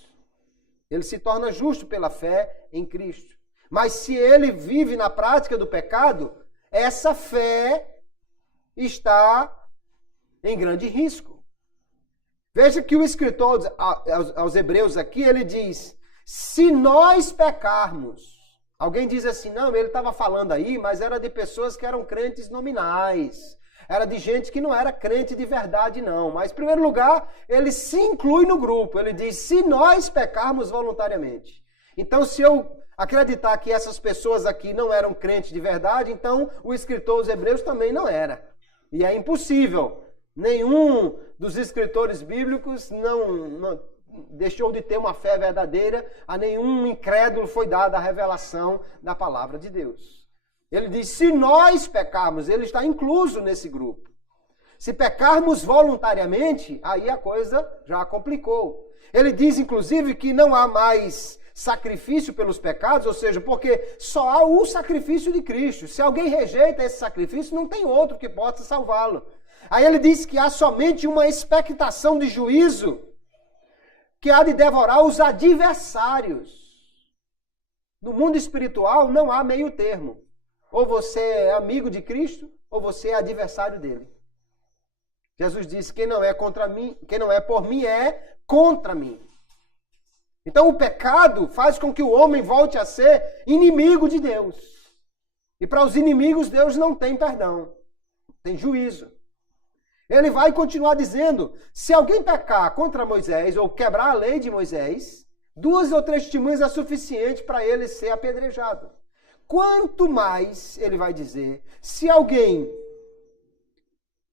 Ele se torna justo pela fé em Cristo. Mas se ele vive na prática do pecado, essa fé está em grande risco. Veja que o escritor aos Hebreus aqui, ele diz, se nós pecarmos, alguém diz assim, não, ele estava falando aí, mas era de pessoas que eram crentes nominais, era de gente que não era crente de verdade não, mas em primeiro lugar, ele se inclui no grupo, ele diz, se nós pecarmos voluntariamente. Então, se eu acreditar que essas pessoas aqui não eram crentes de verdade, então o escritor aos Hebreus também não era. E é impossível. Nenhum dos escritores bíblicos não deixou de ter uma fé verdadeira, a nenhum incrédulo foi dada a revelação da palavra de Deus. Ele diz, se nós pecarmos, ele está incluso nesse grupo. Se pecarmos voluntariamente, aí a coisa já complicou. Ele diz, inclusive, que não há mais sacrifício pelos pecados, ou seja, porque só há o sacrifício de Cristo. Se alguém rejeita esse sacrifício, não tem outro que possa salvá-lo. Aí ele diz que há somente uma expectação de juízo que há de devorar os adversários. No mundo espiritual não há meio termo. Ou você é amigo de Cristo, ou você é adversário dele. Jesus disse, quem não é contra mim, quem não é por mim é contra mim. Então o pecado faz com que o homem volte a ser inimigo de Deus. E para os inimigos Deus não tem perdão, tem juízo. Ele vai continuar dizendo, se alguém pecar contra Moisés ou quebrar a lei de Moisés, 2 ou 3 testemunhas é suficiente para ele ser apedrejado. Quanto mais, ele vai dizer, se alguém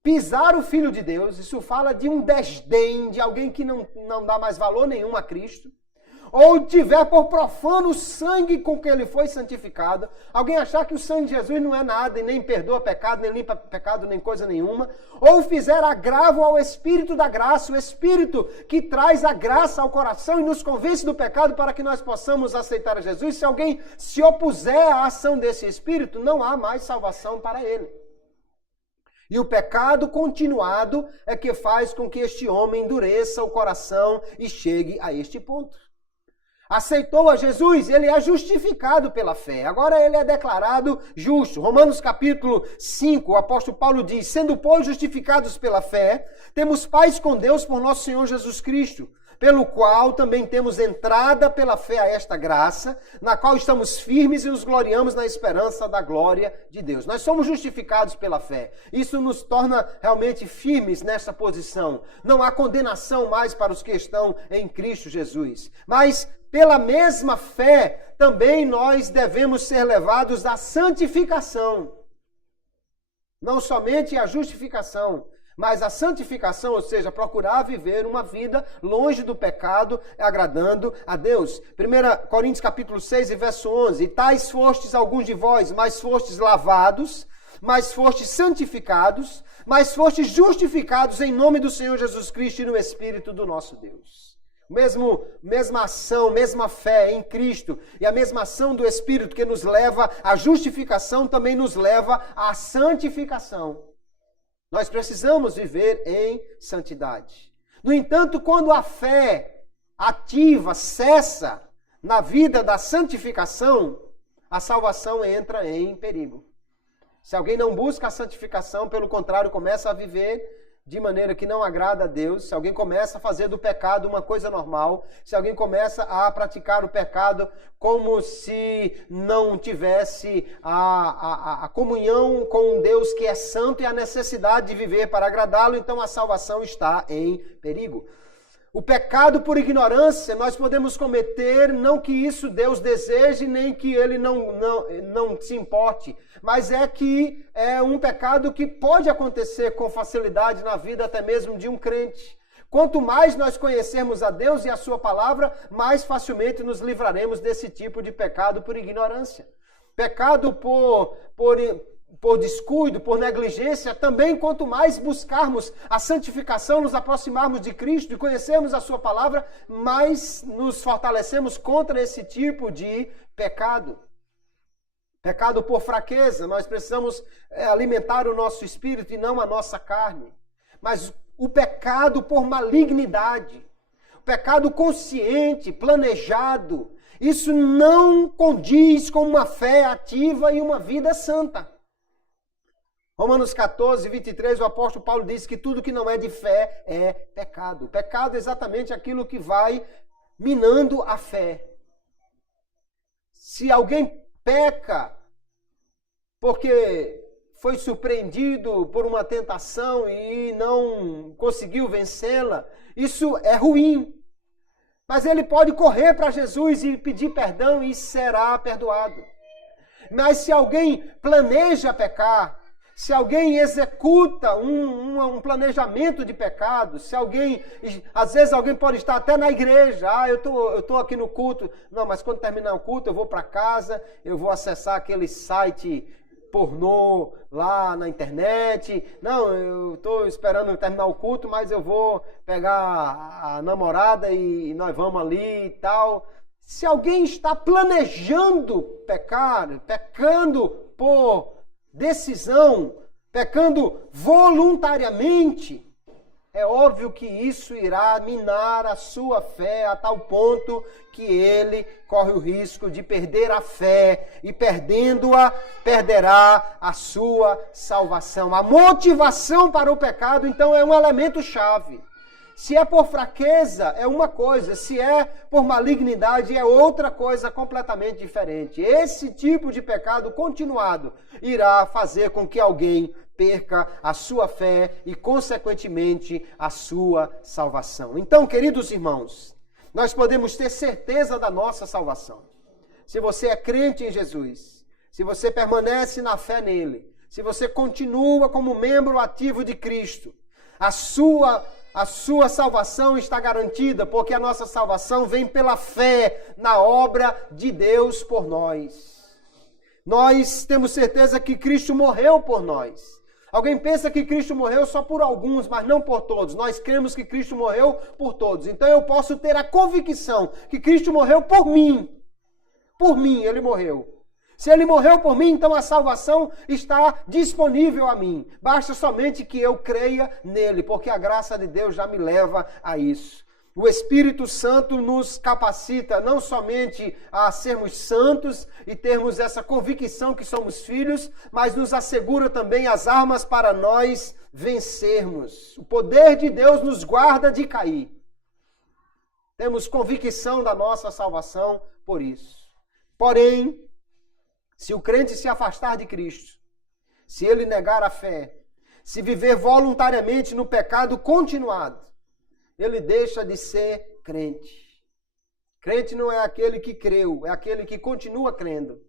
pisar o Filho de Deus, isso fala de um desdém, de alguém que não dá mais valor nenhum a Cristo, ou tiver por profano o sangue com que ele foi santificado, alguém achar que o sangue de Jesus não é nada e nem perdoa pecado, nem limpa pecado, nem coisa nenhuma, ou fizer agravo ao Espírito da graça, o Espírito que traz a graça ao coração e nos convence do pecado para que nós possamos aceitar a Jesus, se alguém se opuser à ação desse Espírito, não há mais salvação para ele. E o pecado continuado é que faz com que este homem endureça o coração e chegue a este ponto. Aceitou a Jesus, ele é justificado pela fé. Agora ele é declarado justo. Romanos capítulo 5, o apóstolo Paulo diz, sendo, pois, justificados pela fé, temos paz com Deus por nosso Senhor Jesus Cristo, pelo qual também temos entrada pela fé a esta graça, na qual estamos firmes e nos gloriamos na esperança da glória de Deus. Nós somos justificados pela fé. Isso nos torna realmente firmes nessa posição. Não há condenação mais para os que estão em Cristo Jesus. Mas pela mesma fé, também nós devemos ser levados à santificação. Não somente a justificação, mas a santificação, ou seja, procurar viver uma vida longe do pecado, agradando a Deus. 1 Coríntios capítulo 6 e verso 11. E tais fostes alguns de vós, mas fostes lavados, mas fostes santificados, mas fostes justificados em nome do Senhor Jesus Cristo e no Espírito do nosso Deus. Mesma ação, mesma fé em Cristo e a mesma ação do Espírito que nos leva à justificação também nos leva à santificação. Nós precisamos viver em santidade. No entanto, quando a fé ativa cessa na vida da santificação, a salvação entra em perigo. Se alguém não busca a santificação, pelo contrário, começa a viver de maneira que não agrada a Deus, se alguém começa a fazer do pecado uma coisa normal, se alguém começa a praticar o pecado como se não tivesse a comunhão com um Deus que é santo e a necessidade de viver para agradá-lo, então a salvação está em perigo. O pecado por ignorância nós podemos cometer, não que isso Deus deseje, nem que Ele não se importe, mas é que é um pecado que pode acontecer com facilidade na vida até mesmo de um crente. Quanto mais nós conhecermos a Deus e a Sua palavra, mais facilmente nos livraremos desse tipo de pecado por ignorância. Pecado por descuido, por negligência, também quanto mais buscarmos a santificação, nos aproximarmos de Cristo e conhecermos a Sua palavra, mais nos fortalecemos contra esse tipo de pecado. Pecado por fraqueza, nós precisamos alimentar o nosso espírito e não a nossa carne. Mas o pecado por malignidade, o pecado consciente, planejado, isso não condiz com uma fé ativa e uma vida santa. Romanos 14, 23, o apóstolo Paulo diz que tudo que não é de fé é pecado. O pecado é exatamente aquilo que vai minando a fé. Se alguém peca porque foi surpreendido por uma tentação e não conseguiu vencê-la, isso é ruim. Mas ele pode correr para Jesus e pedir perdão e será perdoado. Mas se alguém planeja pecar, se alguém executa um planejamento de pecado, se alguém, às vezes alguém pode estar até na igreja, eu tô aqui no culto, não, mas quando terminar o culto eu vou para casa, eu vou acessar aquele site pornô lá na internet, não, eu estou esperando terminar o culto, mas eu vou pegar a namorada e nós vamos ali e tal. Se alguém está planejando pecar, pecando por decisão, pecando voluntariamente, é óbvio que isso irá minar a sua fé a tal ponto que ele corre o risco de perder a fé e, perdendo-a, perderá a sua salvação. A motivação para o pecado, então, é um elemento chave. Se é por fraqueza, é uma coisa. Se é por malignidade, é outra coisa completamente diferente. Esse tipo de pecado continuado irá fazer com que alguém perca a sua fé e, consequentemente, a sua salvação. Então, queridos irmãos, nós podemos ter certeza da nossa salvação. Se você é crente em Jesus, se você permanece na fé nele, se você continua como membro ativo de Cristo, a sua salvação está garantida, porque a nossa salvação vem pela fé na obra de Deus por nós. Nós temos certeza que Cristo morreu por nós. Alguém pensa que Cristo morreu só por alguns, mas não por todos. Nós cremos que Cristo morreu por todos. Então eu posso ter a convicção que Cristo morreu por mim. Por mim, ele morreu. Se ele morreu por mim, então a salvação está disponível a mim. Basta somente que eu creia nele, porque a graça de Deus já me leva a isso. O Espírito Santo nos capacita não somente a sermos santos e termos essa convicção que somos filhos, mas nos assegura também as armas para nós vencermos. O poder de Deus nos guarda de cair. Temos convicção da nossa salvação por isso. Porém, se o crente se afastar de Cristo, se ele negar a fé, se viver voluntariamente no pecado continuado, ele deixa de ser crente. Crente não é aquele que creu, é aquele que continua crendo.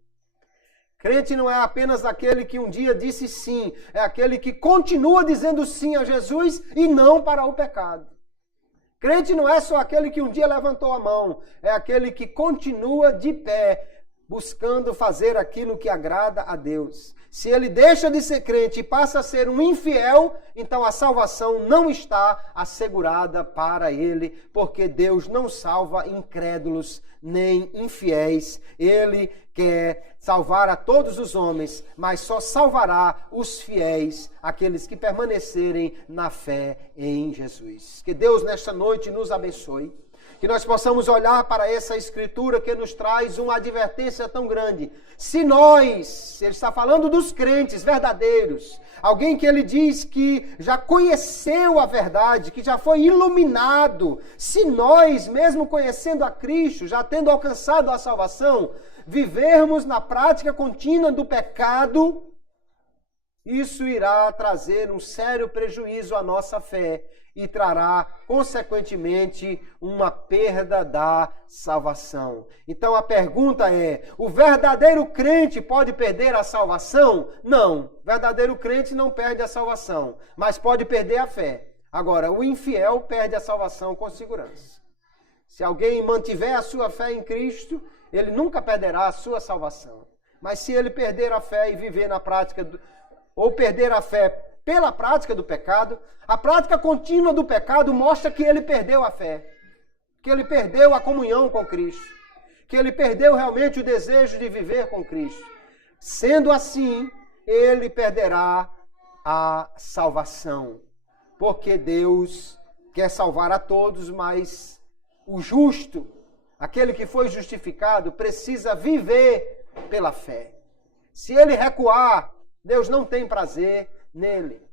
Crente não é apenas aquele que um dia disse sim, é aquele que continua dizendo sim a Jesus e não para o pecado. Crente não é só aquele que um dia levantou a mão, é aquele que continua de pé, buscando fazer aquilo que agrada a Deus. Se ele deixa de ser crente e passa a ser um infiel, então a salvação não está assegurada para ele, porque Deus não salva incrédulos nem infiéis. Ele quer salvar a todos os homens, mas só salvará os fiéis, aqueles que permanecerem na fé em Jesus. Que Deus nesta noite nos abençoe. Que nós possamos olhar para essa escritura que nos traz uma advertência tão grande. Se nós, ele está falando dos crentes verdadeiros, alguém que ele diz que já conheceu a verdade, que já foi iluminado, se nós, mesmo conhecendo a Cristo, já tendo alcançado a salvação, vivermos na prática contínua do pecado, isso irá trazer um sério prejuízo à nossa fé e trará, consequentemente, uma perda da salvação. Então a pergunta é, o verdadeiro crente pode perder a salvação? Não, o verdadeiro crente não perde a salvação, mas pode perder a fé. Agora, o infiel perde a salvação com segurança. Se alguém mantiver a sua fé em Cristo, ele nunca perderá a sua salvação. Mas se ele perder a fé e viver na prática, ou perder a fé pela prática do pecado, a prática contínua do pecado mostra que ele perdeu a fé, que ele perdeu a comunhão com Cristo, que ele perdeu realmente o desejo de viver com Cristo. Sendo assim, ele perderá a salvação, porque Deus quer salvar a todos, mas o justo, aquele que foi justificado, precisa viver pela fé. Se ele recuar, Deus não tem prazer nele.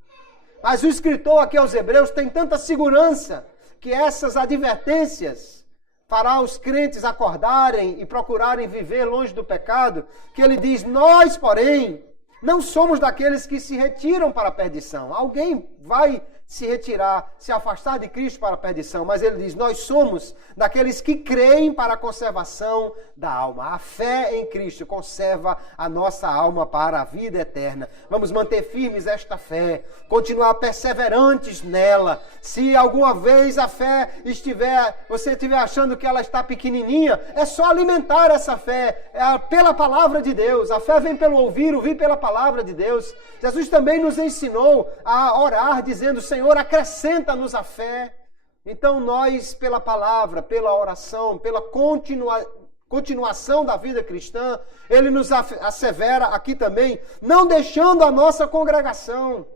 Mas o escritor aqui aos Hebreus tem tanta segurança que essas advertências fará os crentes acordarem e procurarem viver longe do pecado, que ele diz, nós, porém, não somos daqueles que se retiram para a perdição. Alguém vai se retirar, se afastar de Cristo para a perdição, mas ele diz, nós somos daqueles que creem para a conservação da alma. A fé em Cristo conserva a nossa alma para a vida eterna. Vamos manter firmes esta fé, continuar perseverantes nela. Se alguma vez a fé você estiver achando que ela está pequenininha, é só alimentar essa fé pela palavra de Deus. A fé vem pelo ouvir pela palavra de Deus. Jesus também nos ensinou a orar dizendo, Senhor, acrescenta-nos a fé. Então nós, pela palavra, pela oração, pela continuação da vida cristã, ele nos assevera aqui também, não deixando a nossa congregação.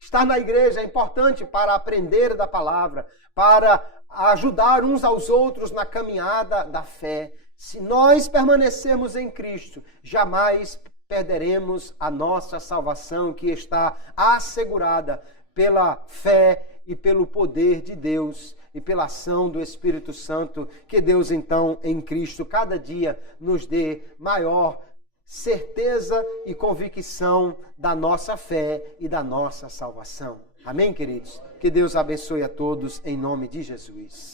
Estar na igreja é importante para aprender da palavra, para ajudar uns aos outros na caminhada da fé. Se nós permanecermos em Cristo, jamais perderemos a nossa salvação, que está assegurada pela fé e pelo poder de Deus e pela ação do Espírito Santo, que Deus então em Cristo cada dia nos dê maior certeza e convicção da nossa fé e da nossa salvação. Amém, queridos? Que Deus abençoe a todos em nome de Jesus.